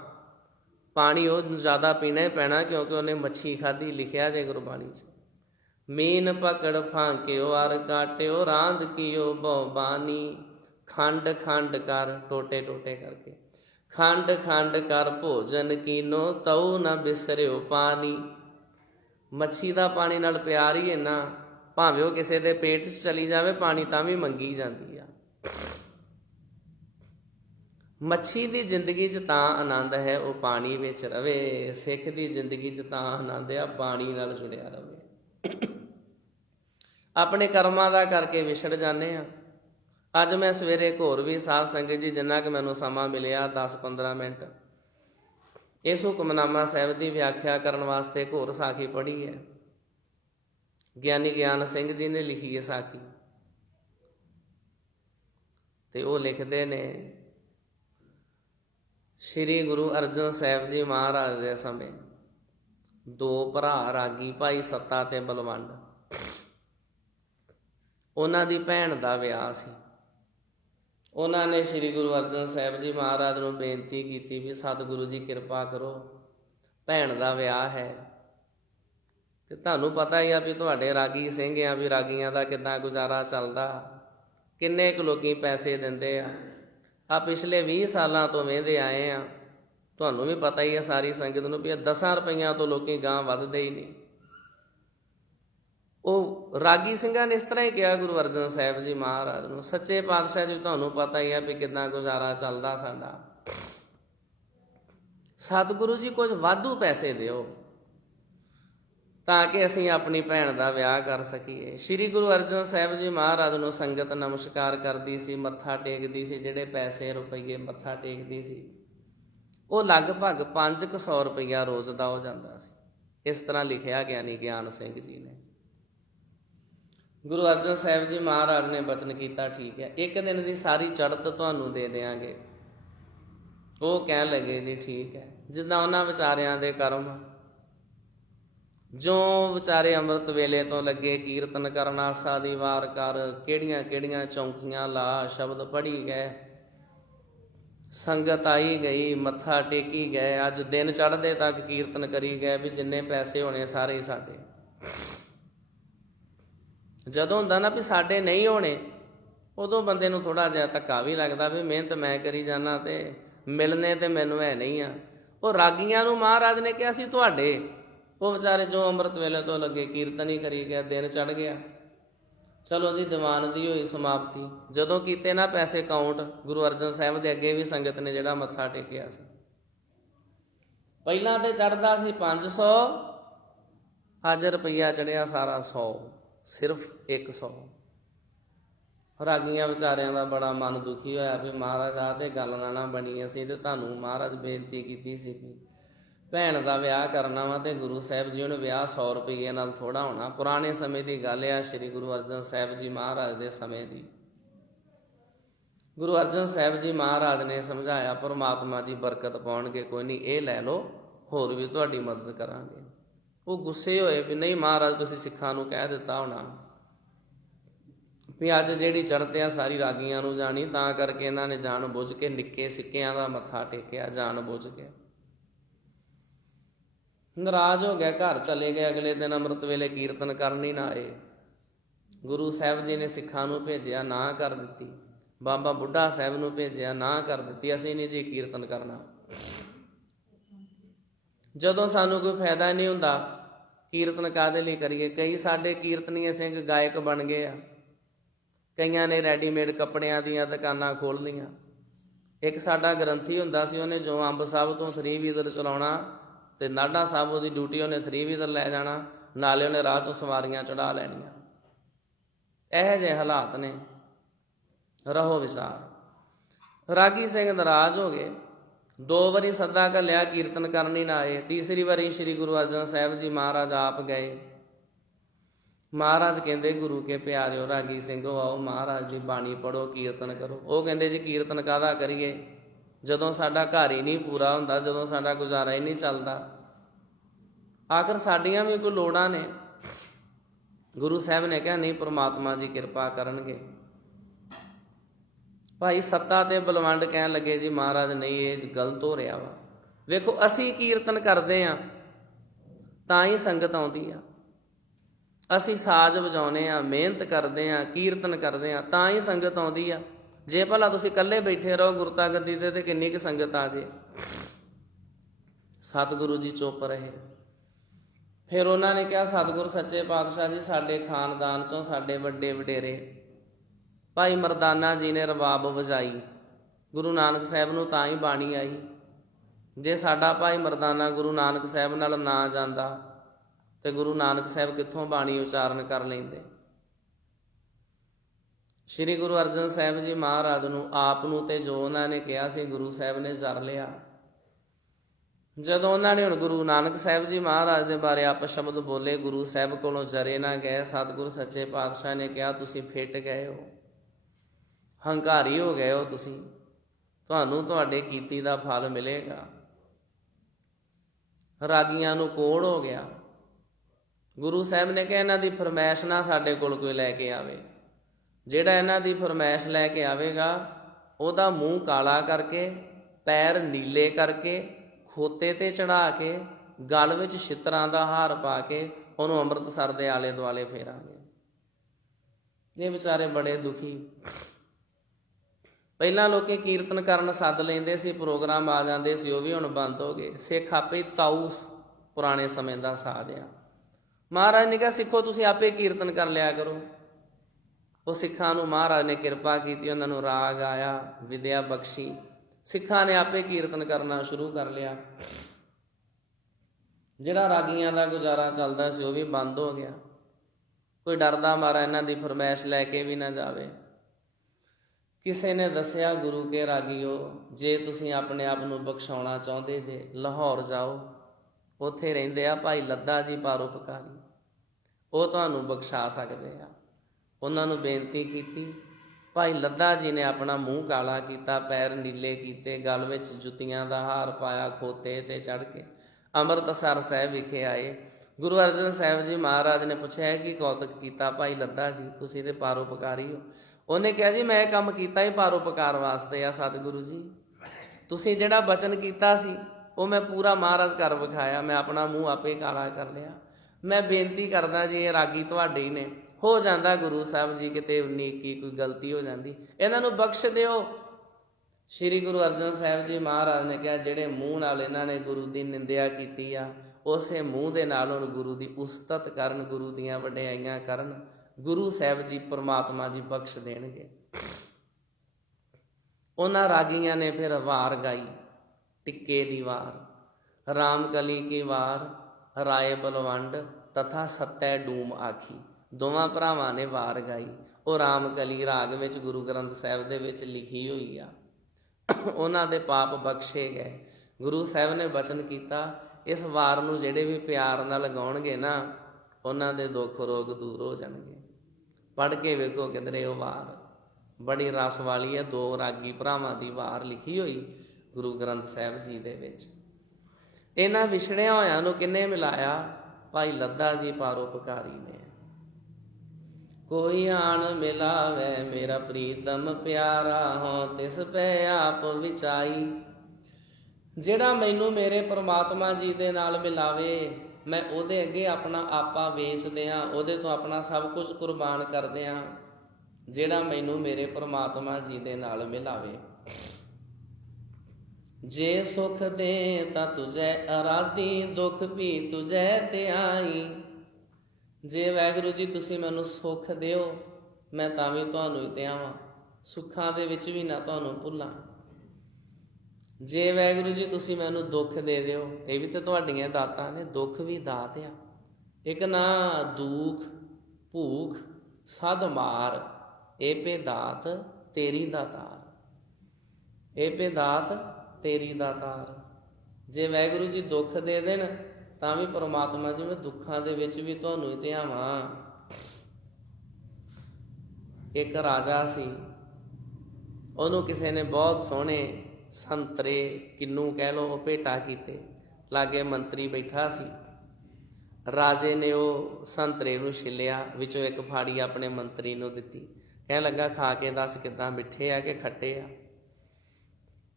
ਪਾਣੀ ਉਹ ਜ਼ਿਆਦਾ ਪੀਣਾ ਹੀ ਪੈਣਾ ਕਿਉਂਕਿ ਉਹਨੇ ਮੱਛੀ ਖਾਧੀ, ਲਿਖਿਆ ਜੇ ਗੁਰਬਾਣੀ 'ਚ। ਮੀਨ ਪਕੜ ਫਾਂਕਿਓ ਅਰ ਕਾਟਿਓ, ਰਾਂਦ ਕੀਓ ਬਹੁ ਬਾਨੀ, ਖੰਡ ਖੰਡ ਕਰ, ਟੋਟੇ ਟੋਟੇ ਕਰਕੇ, ਖੰਡ ਖੰਡ ਕਰ ਭੋਜਨ ਕੀਨੋ, ਤਉ ਨਾ ਬਿਸਰਿਓ ਪਾਣੀ। ਮੱਛੀ ਦਾ ਪਾਣੀ ਨਾਲ ਪਿਆਰ ਹੀ ਇੰਨਾ, ਭਾਵੇਂ ਉਹ ਕਿਸੇ ਦੇ ਪੇਟ 'ਚ ਚਲੀ ਜਾਵੇ, ਪਾਣੀ ਤਾਂ ਵੀ ਮੰਗੀ ਜਾਂਦੀ ਆ। ਮੱਛੀ ਦੀ ਜ਼ਿੰਦਗੀ 'ਚ ਤਾਂ ਆਨੰਦ ਹੈ ਉਹ ਪਾਣੀ ਵਿੱਚ ਰਵੇ। ਸਿੱਖ ਦੀ ਜ਼ਿੰਦਗੀ 'ਚ ਤਾਂ ਆਨੰਦ ਆ ਪਾਣੀ ਨਾਲ ਜੁੜਿਆ ਰਵੇ। ਆਪਣੇ ਕਰਮਾਂ ਦਾ ਕਰਕੇ ਵਿਛੜ ਜਾਂਦੇ ਆ। ਅੱਜ ਮੈਂ ਸਵੇਰੇ ਘੋਰ ਵੀ ਸਾਧ ਸੰਗਤ ਜੀ, ਜਿੰਨਾ ਕਿ ਮੈਨੂੰ ਸਮਾਂ ਮਿਲਿਆ 10-15 ਮਿੰਟ, ਇਸ ਹੁਕਮਨਾਮਾ ਸਾਹਿਬ ਦੀ ਵਿਆਖਿਆ ਕਰਨ ਵਾਸਤੇ ਘੋਰ ਸਾਖੀ ਪੜ੍ਹੀ ਹੈ। ਗਿਆਨੀ ਗਿਆਨ ਸਿੰਘ ਜੀ ਨੇ ਲਿਖੀ ਹੈ ਸਾਖੀ, ਤੇ ਉਹ ਲਿਖਦੇ ਨੇ, ਸ਼੍ਰੀ ਗੁਰੂ ਅਰਜਨ ਸਾਹਿਬ ਜੀ ਮਹਾਰਾਜ ਦੇ ਸਮੇਂ ਦੋ ਭਰਾ ਰਾਗੀ, ਭਾਈ ਸੱਤਾ ਤੇ ਬਲਵੰਡ, ਉਹਨਾਂ ਦੀ ਭੈਣ ਦਾ ਵਿਆਹ ਸੀ। ਉਹਨਾਂ ਨੇ ਸ਼੍ਰੀ ਗੁਰੂ ਅਰਜਨ ਸਾਹਿਬ ਜੀ ਮਹਾਰਾਜ ਨੂੰ ਬੇਨਤੀ ਕੀਤੀ ਵੀ ਸਤਿਗੁਰੂ ਜੀ ਕਿਰਪਾ ਕਰੋ, ਭੈਣ ਦਾ ਵਿਆਹ ਹੈ, ਤੇ ਤੁਹਾਨੂੰ ਪਤਾ ਹੀ ਆ ਵੀ ਤੁਹਾਡੇ ਰਾਗੀ ਸਿੰਘ ਆ, ਵੀ ਰਾਗੀਆਂ ਦਾ ਕਿੱਦਾਂ ਗੁਜ਼ਾਰਾ ਚੱਲਦਾ, ਕਿੰਨੇ ਕੁ ਲੋਕੀ ਪੈਸੇ ਦਿੰਦੇ ਆ ਪਿਛਲੇ 20 ਸਾਲਾਂ ਤੋਂ ਵਹਿੰਦੇ ਆਏ ਆ। ਤੁਹਾਨੂੰ ਵੀ ਪਤਾ ਹੀ ਆ ਸਾਰੀ ਸੰਗਤ ਨੂੰ ਵੀ 10 ਰੁਪਈਆਂ ਤੋਂ ਲੋਕੀ ਗਾਂ ਵੱਧਦੇ ਹੀ ਨਹੀਂ। ਉਹ ਰਾਗੀ ਸਿੰਘਾਂ ਨੇ ਇਸ ਤਰ੍ਹਾਂ ਹੀ ਕਿਹਾ ਗੁਰੂ ਅਰਜਨ ਸਾਹਿਬ ਜੀ ਮਹਾਰਾਜ ਨੂੰ, ਸੱਚੇ ਪਾਤਸ਼ਾਹ ਜੀ ਤੁਹਾਨੂੰ ਪਤਾ ਹੀ ਆ ਵੀ ਕਿੱਦਾਂ ਗੁਜ਼ਾਰਾ ਚੱਲਦਾ ਸਾਡਾ, ਸਤਿਗੁਰੂ ਜੀ ਕੁਝ ਵਾਧੂ ਪੈਸੇ ਦਿਓ ਤਾਂ ਕਿ ਅਸੀਂ ਆਪਣੀ ਭੈਣ ਦਾ ਵਿਆਹ ਕਰ ਸਕੀਏ। ਸ਼੍ਰੀ ਗੁਰੂ ਅਰਜਨ ਸਾਹਿਬ ਜੀ ਮਹਾਰਾਜ ਨੂੰ ਸੰਗਤ ਨਮਸਕਾਰ ਕਰਦੀ ਸੀ, ਮੱਥਾ ਟੇਕਦੀ ਸੀ, ਜਿਹੜੇ ਪੈਸੇ ਰੁਪਈਏ ਮੱਥਾ ਟੇਕਦੀ ਸੀ ਉਹ ਲਗਭਗ 500 ਰੁਪਈਆ ਰੋਜ਼ ਦਾ ਹੋ ਜਾਂਦਾ ਸੀ। ਇਸ ਤਰ੍ਹਾਂ ਲਿਖਿਆ ਗਿਆਨੀ ਗਿਆਨ ਸਿੰਘ ਜੀ ਨੇ। ਗੁਰੂ ਅਰਜਨ ਸਾਹਿਬ ਜੀ ਮਹਾਰਾਜ ਨੇ ਬਚਨ ਕੀਤਾ, ਠੀਕ ਹੈ, ਇੱਕ ਦਿਨ ਦੀ ਸਾਰੀ ਚੜ੍ਹਤ ਤੁਹਾਨੂੰ ਦੇ ਦਿਆਂਗੇ। ਉਹ ਕਹਿਣ ਲੱਗੇ ਜੀ ਠੀਕ ਹੈ। ਜਿੱਦਾਂ ਉਹਨਾਂ ਵਿਚਾਰਿਆਂ ਦੇ ਕਰਮ, ਜੋ ਵਿਚਾਰੇ ਅੰਮ੍ਰਿਤ ਵੇਲੇ ਤੋਂ ਲੱਗੇ ਕੀਰਤਨ ਕਰਨ, ਆਸਾ ਦੀ ਵਾਰ ਕਰ, ਕਿਹੜੀਆਂ ਕਿਹੜੀਆਂ ਚੌਂਕੀਆਂ ਲਾ, ਸ਼ਬਦ ਪੜ੍ਹੀ ਗਏ, ਸੰਗਤ ਆਈ ਗਈ, ਮੱਥਾ ਟੇਕੀ ਗਏ, ਅੱਜ ਦਿਨ ਚੜ੍ਹਦੇ ਤੱਕ ਕੀਰਤਨ ਕਰੀ ਗਏ ਵੀ ਜਿੰਨੇ ਪੈਸੇ ਹੋਣੇ ਸਾਰੇ ਹੀ ਸਾਡੇ। ਜਦੋਂ ਹੁੰਦਾ ਨਾ ਵੀ ਸਾਡੇ ਨਹੀਂ ਹੋਣੇ, ਉਦੋਂ ਬੰਦੇ ਨੂੰ ਥੋੜ੍ਹਾ ਜਿਹਾ ਧੱਕਾ ਵੀ ਲੱਗਦਾ ਵੀ ਮਿਹਨਤ ਮੈਂ ਕਰੀ ਜਾਣਾ ਤੇ ਮਿਲਣੇ ਤੇ ਮੈਨੂੰ ਹੈ ਨਹੀਂ ਆ। ਉਹ ਰਾਗੀਆਂ ਨੂੰ ਮਹਾਰਾਜ ਨੇ ਕਿਹਾ ਸੀ ਤੁਹਾਡੇ, ਉਹ ਵਿਚਾਰੇ ਜੋ ਅੰਮ੍ਰਿਤ ਵੇਲੇ ਤੋਂ ਲੱਗੇ ਕੀਰਤਨ ਹੀ ਕਰੀ ਗਏ, ਦਿਨ ਚੜ੍ਹ ਗਿਆ, ਚਲੋ ਜੀ ਦੀਵਾਨ ਦੀ ਹੋਈ ਸਮਾਪਤੀ। ਜਦੋਂ ਕੀਤੇ ਨਾ ਪੈਸੇ ਕਾਊਂਟ, ਗੁਰੂ ਅਰਜਨ ਸਾਹਿਬ ਦੇ ਅੱਗੇ ਵੀ ਸੰਗਤ ਨੇ ਜਿਹੜਾ ਮੱਥਾ ਟੇਕਿਆ ਸੀ, ਪਹਿਲਾਂ ਤੇ ਚੜ੍ਹਦਾ ਸੀ 500, ਅੱਜ ਰੁਪਈਆ ਚੜ੍ਹਿਆ ਸਾਰਾ 100, ਸਿਰਫ 100। ਰਾਗੀਆਂ ਵਿਚਾਰਿਆਂ ਦਾ ਬੜਾ ਮਨ ਦੁਖੀ ਹੋਇਆ ਵੀ ਮਹਾਰਾਜ ਆਹ ਤੇ ਗੱਲ ਨਾ ਬਣੀ, ਅਸੀਂ ਤੇ ਤੁਹਾਨੂੰ ਮਹਾਰਾਜ ਬੇਨਤੀ ਕੀਤੀ ਸੀ ਵੀ ਭੈਣ ਦਾ ਵਿਆਹ ਕਰਨਾ ਵਾ, ਤੇ ਗੁਰੂ ਸਾਹਿਬ ਜੀ ਉਹਨੇ ਵਿਆਹ 100 ਰੁਪਈਏ ਨਾਲ ਥੋੜ੍ਹਾ ਹੋਣਾ। ਪੁਰਾਣੇ ਸਮੇਂ ਦੀ ਗੱਲ ਆ, ਸ਼੍ਰੀ ਗੁਰੂ ਅਰਜਨ ਸਾਹਿਬ ਜੀ ਮਹਾਰਾਜ ਦੇ ਸਮੇਂ ਦੀ। ਗੁਰੂ ਅਰਜਨ ਸਾਹਿਬ ਜੀ ਮਹਾਰਾਜ ਨੇ ਸਮਝਾਇਆ, ਪਰਮਾਤਮਾ ਜੀ ਬਰਕਤ ਪਾਉਣਗੇ, ਕੋਈ ਨਹੀਂ ਇਹ ਲੈ ਲਓ ਹੋਰ ਵੀ ਤੁਹਾਡੀ ਮਦਦ ਕਰਾਂਗੇ। ਉਹ ਗੁੱਸੇ ਹੋਏ ਵੀ ਨਹੀਂ ਮਹਾਰਾਜ ਤੁਸੀਂ ਸਿੱਖਾਂ ਨੂੰ ਕਹਿ ਦਿੱਤਾ ਹੋਣਾ ਵੀ ਅੱਜ ਜਿਹੜੀ ਚੜ੍ਹਤ ਆ ਸਾਰੀ ਰਾਗੀਆਂ ਨੂੰ ਜਾਣੀ, ਤਾਂ ਕਰਕੇ ਇਹਨਾਂ ਨੇ ਜਾਣ ਬੁੱਝ ਕੇ ਨਿੱਕੇ ਸਿੱਕਿਆਂ ਦਾ ਮੱਥਾ ਟੇਕਿਆ ਜਾਣ ਬੁੱਝ ਕੇ। ਨਾਰਾਜ਼ ਹੋ ਗਿਆ, ਘਰ ਚਲੇ ਗਏ। ਅਗਲੇ ਦਿਨ ਅੰਮ੍ਰਿਤ ਵੇਲੇ ਕੀਰਤਨ ਕਰਨ ਹੀ ਨਾ ਆਏ। ਗੁਰੂ ਸਾਹਿਬ ਜੀ ਨੇ ਸਿੱਖਾਂ ਨੂੰ ਭੇਜਿਆ, ਨਾ ਕਰ ਦਿੱਤੀ। ਬਾਬਾ ਬੁੱਢਾ ਸਾਹਿਬ ਨੂੰ ਭੇਜਿਆ, ਨਾ ਕਰ ਦਿੱਤੀ, ਅਸੀਂ ਨਹੀਂ ਜੀ ਕੀਰਤਨ ਕਰਨਾ। ਜਦੋਂ ਸਾਨੂੰ ਕੋਈ ਫਾਇਦਾ ਨਹੀਂ ਹੁੰਦਾ ਕੀਰਤਨ ਕਾਹਦੇ ਲਈ ਕਰੀਏ। ਕਈ ਸਾਡੇ ਕੀਰਤਨੀਏ ਸਿੰਘ ਗਾਇਕ ਬਣ ਗਏ ਆ, ਕਈਆਂ ਨੇ ਰੈਡੀਮੇਡ ਕੱਪੜਿਆਂ ਦੀਆਂ ਦੁਕਾਨਾਂ ਖੋਲ੍ਹ ਲਈਆਂ। ਇੱਕ ਸਾਡਾ ਗ੍ਰੰਥੀ ਹੁੰਦਾ ਸੀ, ਉਹਨੇ ਜੋ ਅੰਬ ਸਾਹਿਬ ਤੋਂ 3 ਵੀਲਰ ਚਲਾਉਣਾ ਤੇ ਨਾਢਾ ਸਾਹਿਬ ਉਹਦੀ ਡਿਊਟੀ, ਉਹਨੇ 3 ਵੀਲਰ ਲੈ ਜਾਣਾ, ਨਾਲੇ ਉਹਨੇ ਰਾਹ 'ਚੋਂ ਸਵਾਰੀਆਂ ਚੜ੍ਹਾ ਲੈਣੀਆਂ। ਇਹੋ ਜਿਹੇ ਹਾਲਾਤ ਨੇ, ਰਹੋ ਵਿਚਾਰ। ਰਾਗੀ ਸਿੰਘ ਨਾਰਾਜ਼ ਹੋ ਗਏ, 2 ਵਾਰੀ ਸੱਦਾ ਘੱਲਿਆ, ਕੀਰਤਨ ਕਰਨ ਹੀ ਨਾ ਆਏ। ਤੀਸਰੀ ਵਾਰੀ ਸ੍ਰੀ ਗੁਰੂ ਅਰਜਨ ਸਾਹਿਬ ਜੀ ਮਹਾਰਾਜ ਆਪ ਗਏ। ਮਹਾਰਾਜ ਕਹਿੰਦੇ ਗੁਰੂ ਕੇ ਪਿਆਰਿਓ ਰਾਗੀ ਸਿੰਘੋ ਆਓ, ਮਹਾਰਾਜ ਦੀ ਬਾਣੀ ਪੜ੍ਹੋ, ਕੀਰਤਨ ਕਰੋ। ਉਹ ਕਹਿੰਦੇ ਜੀ ਕੀਰਤਨ ਕਾਹਦਾ ਕਰੀਏ, ਜਦੋਂ ਸਾਡਾ ਘਰ ਹੀ ਨਹੀਂ ਪੂਰਾ ਹੁੰਦਾ, ਜਦੋਂ ਸਾਡਾ ਗੁਜ਼ਾਰਾ ਹੀ ਨਹੀਂ ਚੱਲਦਾ। ਆਖਰ ਸਾਡੀਆਂ ਵੀ ਕੋਈ ਲੋੜਾਂ ਨੇ। ਗੁਰੂ ਸਾਹਿਬ ਨੇ ਕਿਹਾ ਨਹੀਂ, ਪ੍ਰਮਾਤਮਾ ਜੀ ਕਿਰਪਾ ਕਰਨਗੇ। ਭਾਈ ਸੱਤਾ ਤੇ ਬਲਵੰਡ ਕਹਿਣ ਲੱਗੇ ਜੀ ਮਹਾਰਾਜ ਨਹੀਂ, ਇਹ ਗਲਤ ਹੋ ਰਿਹਾ ਵਾ। ਵੇਖੋ ਅਸੀਂ ਕੀਰਤਨ ਕਰਦੇ ਹਾਂ ਤਾਂ ਹੀ ਸੰਗਤ ਆਉਂਦੀ ਆ, ਅਸੀਂ ਸਾਜ਼ ਵਜਾਉਂਦੇ ਹਾਂ, ਮਿਹਨਤ ਕਰਦੇ ਹਾਂ, ਕੀਰਤਨ ਕਰਦੇ ਹਾਂ ਤਾਂ ਹੀ ਸੰਗਤ ਆਉਂਦੀ ਆ। ਜੇ ਭਲਾ ਤੁਸੀਂ ਇਕੱਲੇ ਬੈਠੇ ਰਹੋ ਗੁਰਤਾ ਗੱਦੀ ਤੇ ਕਿੰਨੀ ਕੁ ਸੰਗਤ ਆ ਜੇ। ਸਤਿਗੁਰੂ ਜੀ ਚੁੱਪ ਰਹੇ। ਫਿਰ ਉਹਨਾਂ ਨੇ ਕਿਹਾ ਸਤਿਗੁਰ ਸੱਚੇ ਪਾਤਸ਼ਾਹ ਜੀ, ਸਾਡੇ ਖਾਨਦਾਨ ਚੋਂ ਸਾਡੇ ਵੱਡੇ ਵਡੇਰੇ ਭਾਈ ਮਰਦਾਨਾ ਜੀ ਨੇ ਰਬਾਬ ਵਜਾਈ, ਗੁਰੂ ਨਾਨਕ ਸਾਹਿਬ ਨੂੰ ਤਾਂ ਹੀ ਬਾਣੀ ਆਈ। ਜੇ ਸਾਡਾ ਭਾਈ ਮਰਦਾਨਾ ਗੁਰੂ ਨਾਨਕ ਸਾਹਿਬ ਨਾਲ ਨਾ ਜਾਂਦਾ ਤੇ ਗੁਰੂ ਨਾਨਕ ਸਾਹਿਬ ਕਿੱਥੋਂ ਬਾਣੀ ਉਚਾਰਨ ਕਰ ਲੈਂਦੇ। ਸ਼੍ਰੀ ਗੁਰੂ ਅਰਜਨ ਸਾਹਿਬ ਜੀ ਮਹਾਰਾਜ ਨੂੰ ਆਪ ਨੂੰ ਤੇ ਜੋ ਉਹਨਾਂ ਨੇ ਕਿਹਾ ਸੀ ਗੁਰੂ ਸਾਹਿਬ ਨੇ ਜ਼ਰ ਲਿਆ। ਜਦੋਂ ਉਹਨਾਂ ਨੇ ਹੁਣ ਗੁਰੂ ਨਾਨਕ ਸਾਹਿਬ ਜੀ ਮਹਾਰਾਜ ਦੇ ਬਾਰੇ ਅਪਸ਼ਬਦ ਬੋਲੇ, ਗੁਰੂ ਸਾਹਿਬ ਕੋਲੋਂ ਜਰੇ ਨਾ ਗਏ। ਸਤਿਗੁਰ ਸੱਚੇ ਪਾਤਸ਼ਾਹ ਨੇ ਕਿਹਾ ਤੁਸੀਂ ਫਿੱਟ ਗਏ ਹੋ, ਹੰਕਾਰੀ ਹੋ ਗਏ ਹੋ ਤੁਸੀਂ, ਤੁਹਾਨੂੰ ਤੁਹਾਡੇ ਕੀਤੀ ਦਾ ਫਲ ਮਿਲੇਗਾ। ਰਾਗੀਆਂ ਨੂੰ ਕੋੜ ਹੋ ਗਿਆ। ਗੁਰੂ ਸਾਹਿਬ ਨੇ ਕਿਹਾ ਇਹਨਾਂ ਦੀ ਫਰਮਾਇਸ਼ ਨਾ ਸਾਡੇ ਕੋਲ ਕੋਈ ਲੈ ਕੇ ਆਵੇ। ਜਿਹੜਾ ਇਹਨਾਂ ਦੀ ਫਰਮਾਇਸ਼ ਲੈ ਕੇ ਆਵੇਗਾ ਉਹਦਾ ਮੂੰਹ ਕਾਲਾ ਕਰਕੇ, ਪੈਰ ਨੀਲੇ ਕਰਕੇ, ਖੋਤੇ ਤੇ ਚੜਾ ਕੇ, ਗਲ ਵਿੱਚ ਛਿੱਤਰਾਂ ਦਾ ਹਾਰ ਪਾ ਕੇ ਉਹਨੂੰ ਅੰਮ੍ਰਿਤਸਰ ਦੇ ਆਲੇ ਦੁਆਲੇ ਫੇਰਾਂਗੇ। ਇਹ ਵਿਚਾਰੇ ਬੜੇ ਦੁਖੀ। ਪਹਿਲਾਂ ਲੋਕੀ ਕੀਰਤਨ ਕਰਨ ਸੱਦ ਲੈਂਦੇ ਸੀ, ਪ੍ਰੋਗਰਾਮ ਆ ਜਾਂਦੇ ਸੀ, ਉਹ ਵੀ ਹੁਣ ਬੰਦ ਹੋ ਗਏ। ਸਿੱਖ ਆਪੇ ਤਾਊ ਪੁਰਾਣੇ ਸਮੇਂ ਦਾ ਸਾਜ਼ ਆ। ਮਹਾਰਾਜ ਨੇ ਕਿਹਾ ਸਿੱਖੋ ਤੁਸੀਂ ਆਪੇ ਕੀਰਤਨ ਕਰ ਲਿਆ ਕਰੋ। ਉਹ ਸਿੱਖਾਂ ਨੂੰ ਮਹਾਰਾਜ ਨੇ ਕਿਰਪਾ ਕੀਤੀ, ਉਹਨਾਂ ਨੂੰ ਰਾਗ ਆਇਆ, ਵਿਦਿਆ ਬਖਸ਼ੀ, ਸਿੱਖਾਂ ਨੇ ਆਪੇ ਕੀਰਤਨ ਕਰਨਾ ਸ਼ੁਰੂ ਕਰ ਲਿਆ। ਜਿਹੜਾ ਰਾਗੀਆਂ ਦਾ ਗੁਜ਼ਾਰਾ ਚੱਲਦਾ ਸੀ ਉਹ ਵੀ ਬੰਦ ਹੋ ਗਿਆ। ਕੋਈ ਡਰਦਾ ਮਾਰਾ ਇਹਨਾਂ ਦੀ ਫਰਮਾਇਸ਼ ਲੈ ਕੇ ਵੀ ਨਾ ਜਾਵੇ। ਕਿਸੇ ਨੇ ਦੱਸਿਆ ਗੁਰੂ ਕੇ ਰਾਗੀਓ, ਜੇ ਤੁਸੀਂ ਆਪਣੇ ਆਪ ਨੂੰ ਬਖਸ਼ਾਉਣਾ ਚਾਹੁੰਦੇ ਜੇ ਲਾਹੌਰ ਜਾਓ, ਉੱਥੇ ਰਹਿੰਦੇ ਆ ਭਾਈ ਲੱਦਾ ਜੀ ਪਰਉਪਕਾਰੀ, ਉਹ ਤੁਹਾਨੂੰ ਬਖਸ਼ਾ ਸਕਦੇ ਆ। ਉਹਨਾਂ ਨੂੰ ਬੇਨਤੀ ਕੀਤੀ। ਭਾਈ ਲੱਦਾ ਜੀ ਨੇ ਆਪਣਾ ਮੂੰਹ ਕਾਲਾ ਕੀਤਾ, ਪੈਰ ਨੀਲੇ ਕੀਤੇ, ਗਲ ਵਿੱਚ ਜੁੱਤੀਆਂ ਦਾ ਹਾਰ ਪਾਇਆ, ਖੋਤੇ ਤੇ ਚੜ੍ਹ ਕੇ ਅੰਮ੍ਰਿਤਸਰ ਸਾਹਿਬ ਵਿਖੇ ਆਏ। ਗੁਰੂ ਅਰਜਨ ਸਾਹਿਬ ਜੀ ਮਹਾਰਾਜ ਨੇ ਪੁੱਛਿਆ ਕਿ ਕੌਤਕ ਕੀਤਾ ਭਾਈ ਲੱਦਾ ਜੀ, ਤੁਸੀਂ ਤੇ ਪਰਉਪਕਾਰੀ ਹੋ। ਉਹਨੇ ਕਿਹਾ ਜੀ ਮੈਂ ਇਹ ਕੰਮ ਕੀਤਾ ਹੀ ਪਰਉਪਕਾਰ ਵਾਸਤੇ ਆ ਸਤਿਗੁਰੂ ਜੀ। ਤੁਸੀਂ ਜਿਹੜਾ ਬਚਨ ਕੀਤਾ ਸੀ ਉਹ ਮੈਂ ਪੂਰਾ ਮਹਾਰਾਜ ਕਰ ਵਿਖਾਇਆ। ਮੈਂ ਆਪਣਾ ਮੂੰਹ ਆਪੇ ਕਾਲਾ ਕਰ ਲਿਆ। ਮੈਂ ਬੇਨਤੀ ਕਰਦਾ ਜੀ ਇਹ ਰਾਗੀ ਤੁਹਾਡੇ ਹੀ ਨੇ। ਹੋ ਜਾਂਦਾ ਗੁਰੂ ਸਾਹਿਬ ਜੀ ਕਿਤੇ ਨੀਕੀ ਕੋਈ ਗਲਤੀ ਹੋ ਜਾਂਦੀ, ਇਹਨਾਂ ਨੂੰ ਬਖਸ਼ ਦਿਓ। ਸ਼੍ਰੀ ਗੁਰੂ ਅਰਜਨ ਸਾਹਿਬ ਜੀ ਮਹਾਰਾਜ ਨੇ ਕਿਹਾ ਜਿਹੜੇ ਮੂੰਹ ਨਾਲ ਇਹਨਾਂ ਨੇ ਗੁਰੂ ਦੀ ਨਿੰਦਿਆ ਕੀਤੀ ਆ, ਉਸੇ ਮੂੰਹ ਦੇ ਨਾਲ ਹੁਣ ਗੁਰੂ ਦੀ ਉਸਤਤ ਕਰਨ, ਗੁਰੂ ਦੀਆਂ ਵਡਿਆਈਆਂ ਕਰਨ। ਗੁਰੂ ਸਾਹਿਬ ਜੀ ਪਰਮਾਤਮਾ ਜੀ ਬਖਸ਼ ਦੇਣਗੇ। ਉਹਨਾਂ ਰਾਗੀਆਂ ਨੇ ਫਿਰ ਵਾਰ ਗਾਈ, ਟਿੱਕੇ ਦੀ ਵਾਰ, ਰਾਮ ਕਲੀ ਕੀ ਵਾਰ, ਰਾਏ ਬਲਵੰਡ ਤਥਾ ਸੱਤੈ ਡੂਮ ਆਖੀ। ਦੋਵਾਂ ਭਰਾਵਾਂ ਨੇ ਵਾਰ ਗਾਈ। ਉਹ ਰਾਮ ਕਲੀ ਰਾਗ ਵਿੱਚ ਗੁਰੂ ਗ੍ਰੰਥ ਸਾਹਿਬ ਦੇ ਵਿੱਚ ਲਿਖੀ ਹੋਈ ਆ। ਉਹਨਾਂ ਦੇ ਪਾਪ ਬਖਸ਼ੇ ਗਏ। ਗੁਰੂ ਸਾਹਿਬ ਨੇ ਬਚਨ ਕੀਤਾ ਇਸ ਵਾਰ ਨੂੰ ਜਿਹੜੇ ਵੀ ਪਿਆਰ ਨਾਲ ਗਾਉਣਗੇ ਨਾ, ਉਹਨਾਂ ਦੇ ਦੁੱਖ ਰੋਗ ਦੂਰ ਹੋ ਜਾਣਗੇ। ਪੜ੍ਹ ਕੇ ਵੇਖੋ ਕਿਧਰੇ ਉਹ ਵਾਰ ਬੜੀ ਰਸ ਵਾਲੀ ਹੈ। 2 ਰਾਗੀ ਭਰਾਵਾਂ ਦੀ ਵਾਰ ਲਿਖੀ ਹੋਈ ਗੁਰੂ ਗ੍ਰੰਥ ਸਾਹਿਬ ਜੀ ਦੇ ਵਿੱਚ। ਇਹਨਾਂ ਵਿਛੜਿਆ ਹੋਇਆਂ ਨੂੰ ਕਿੰਨੇ ਮਿਲਾਇਆ? ਭਾਈ ਲੱਦਾ ਜੀ ਪਰਉਪਕਾਰੀ ਨੇ। ਕੋਈ ਆਣ ਮਿਲਾਵੇ ਮੇਰਾ ਪ੍ਰੀਤਮ ਪਿਆਰਾ, ਹੋਂ ਤਿਸ ਪੈ ਆਪ ਵਿਚਾਈ। ਜਿਹੜਾ ਮੈਨੂੰ ਮੇਰੇ ਪਰਮਾਤਮਾ ਜੀ ਦੇ ਨਾਲ ਮਿਲਾਵੇ, ਮੈਂ ਉਹਦੇ ਅੱਗੇ ਆਪਣਾ ਆਪਾ ਵੇਚ ਦਿਆਂ, ਉਹਦੇ ਤੋਂ ਆਪਣਾ ਸਭ ਕੁਝ ਕੁਰਬਾਨ ਕਰ ਦਿਆਂ। ਜਿਹੜਾ ਮੈਨੂੰ ਮੇਰੇ ਪਰਮਾਤਮਾ ਜੀ ਦੇ ਨਾਲ ਮਿਲਾਵੇ। ਜੇ ਸੁਖ ਦੇ ਤਾਂ ਤੁਝੈ ਅਰਾਧੀ, ਦੁੱਖ ਵੀ ਤੁਝੈ ਧਿਆਈ। ਜੇ ਵਾਹਿਗੁਰੂ ਜੀ ਤੁਸੀਂ ਮੈਨੂੰ ਸੁੱਖ ਦਿਓ, ਮੈਂ ਤਾਂ ਵੀ ਤੁਹਾਨੂੰ ਹੀ ਧਿਆਵਾਂ, ਸੁੱਖਾਂ ਦੇ ਵਿੱਚ ਵੀ ਨਾ ਤੁਹਾਨੂੰ ਭੁੱਲਾਂ। ਜੇ ਵਾਹਿਗੁਰੂ ਜੀ ਤੁਸੀਂ ਮੈਨੂੰ ਦੁੱਖ ਦੇ ਦਿਓ, ਇਹ ਵੀ ਤਾਂ ਤੁਹਾਡੀਆਂ ਦਾਤਾਂ ਨੇ, ਦੁੱਖ ਵੀ ਦਾਤ ਆ। ਇੱਕ ਨਾ ਦੁੱਖ ਭੂਖ ਸਦ ਮਾਰ, ਇਹ ਪੇ ਦਾਤ ਤੇਰੀ ਦਾਤਾਰ, ਇਹ ਪੇ ਦਾਤ ਤੇਰੀ ਦਾਤਾਰ। ਜੇ ਵਾਹਿਗੁਰੂ ਜੀ ਦੁੱਖ ਦੇ ਦੇਣ ਤਾਂ ਵੀ ਪਰਮਾਤਮਾ ਜੀ ਮੈਂ ਦੁੱਖਾਂ ਦੇ ਵਿੱਚ ਵੀ ਤੁਹਾਨੂੰ ਹੀ ਧਿਆਵਾਂ। ਇੱਕ ਰਾਜਾ ਸੀ, ਉਹਨੂੰ ਕਿਸੇ ਨੇ ਬਹੁਤ ਸੋਹਣੇ ਸੰਤਰੇ ਕਿੰਨੂ ਕਹਿ ਲਓ ਭੇਟਾ ਕੀਤੇ। ਲਾਗੇ ਮੰਤਰੀ ਬੈਠਾ ਸੀ। ਰਾਜੇ ਨੇ ਉਹ ਸੰਤਰੇ ਨੂੰ ਛਿੱਲਿਆ, ਵਿੱਚੋਂ ਇੱਕ ਫਾੜੀ ਆਪਣੇ ਮੰਤਰੀ ਨੂੰ ਦਿੱਤੀ। ਕਹਿਣ ਲੱਗਾ ਖਾ ਕੇ ਦੱਸ ਕਿੱਦਾਂ, ਮਿੱਠੇ ਆ ਕਿ ਖੱਟੇ ਆ?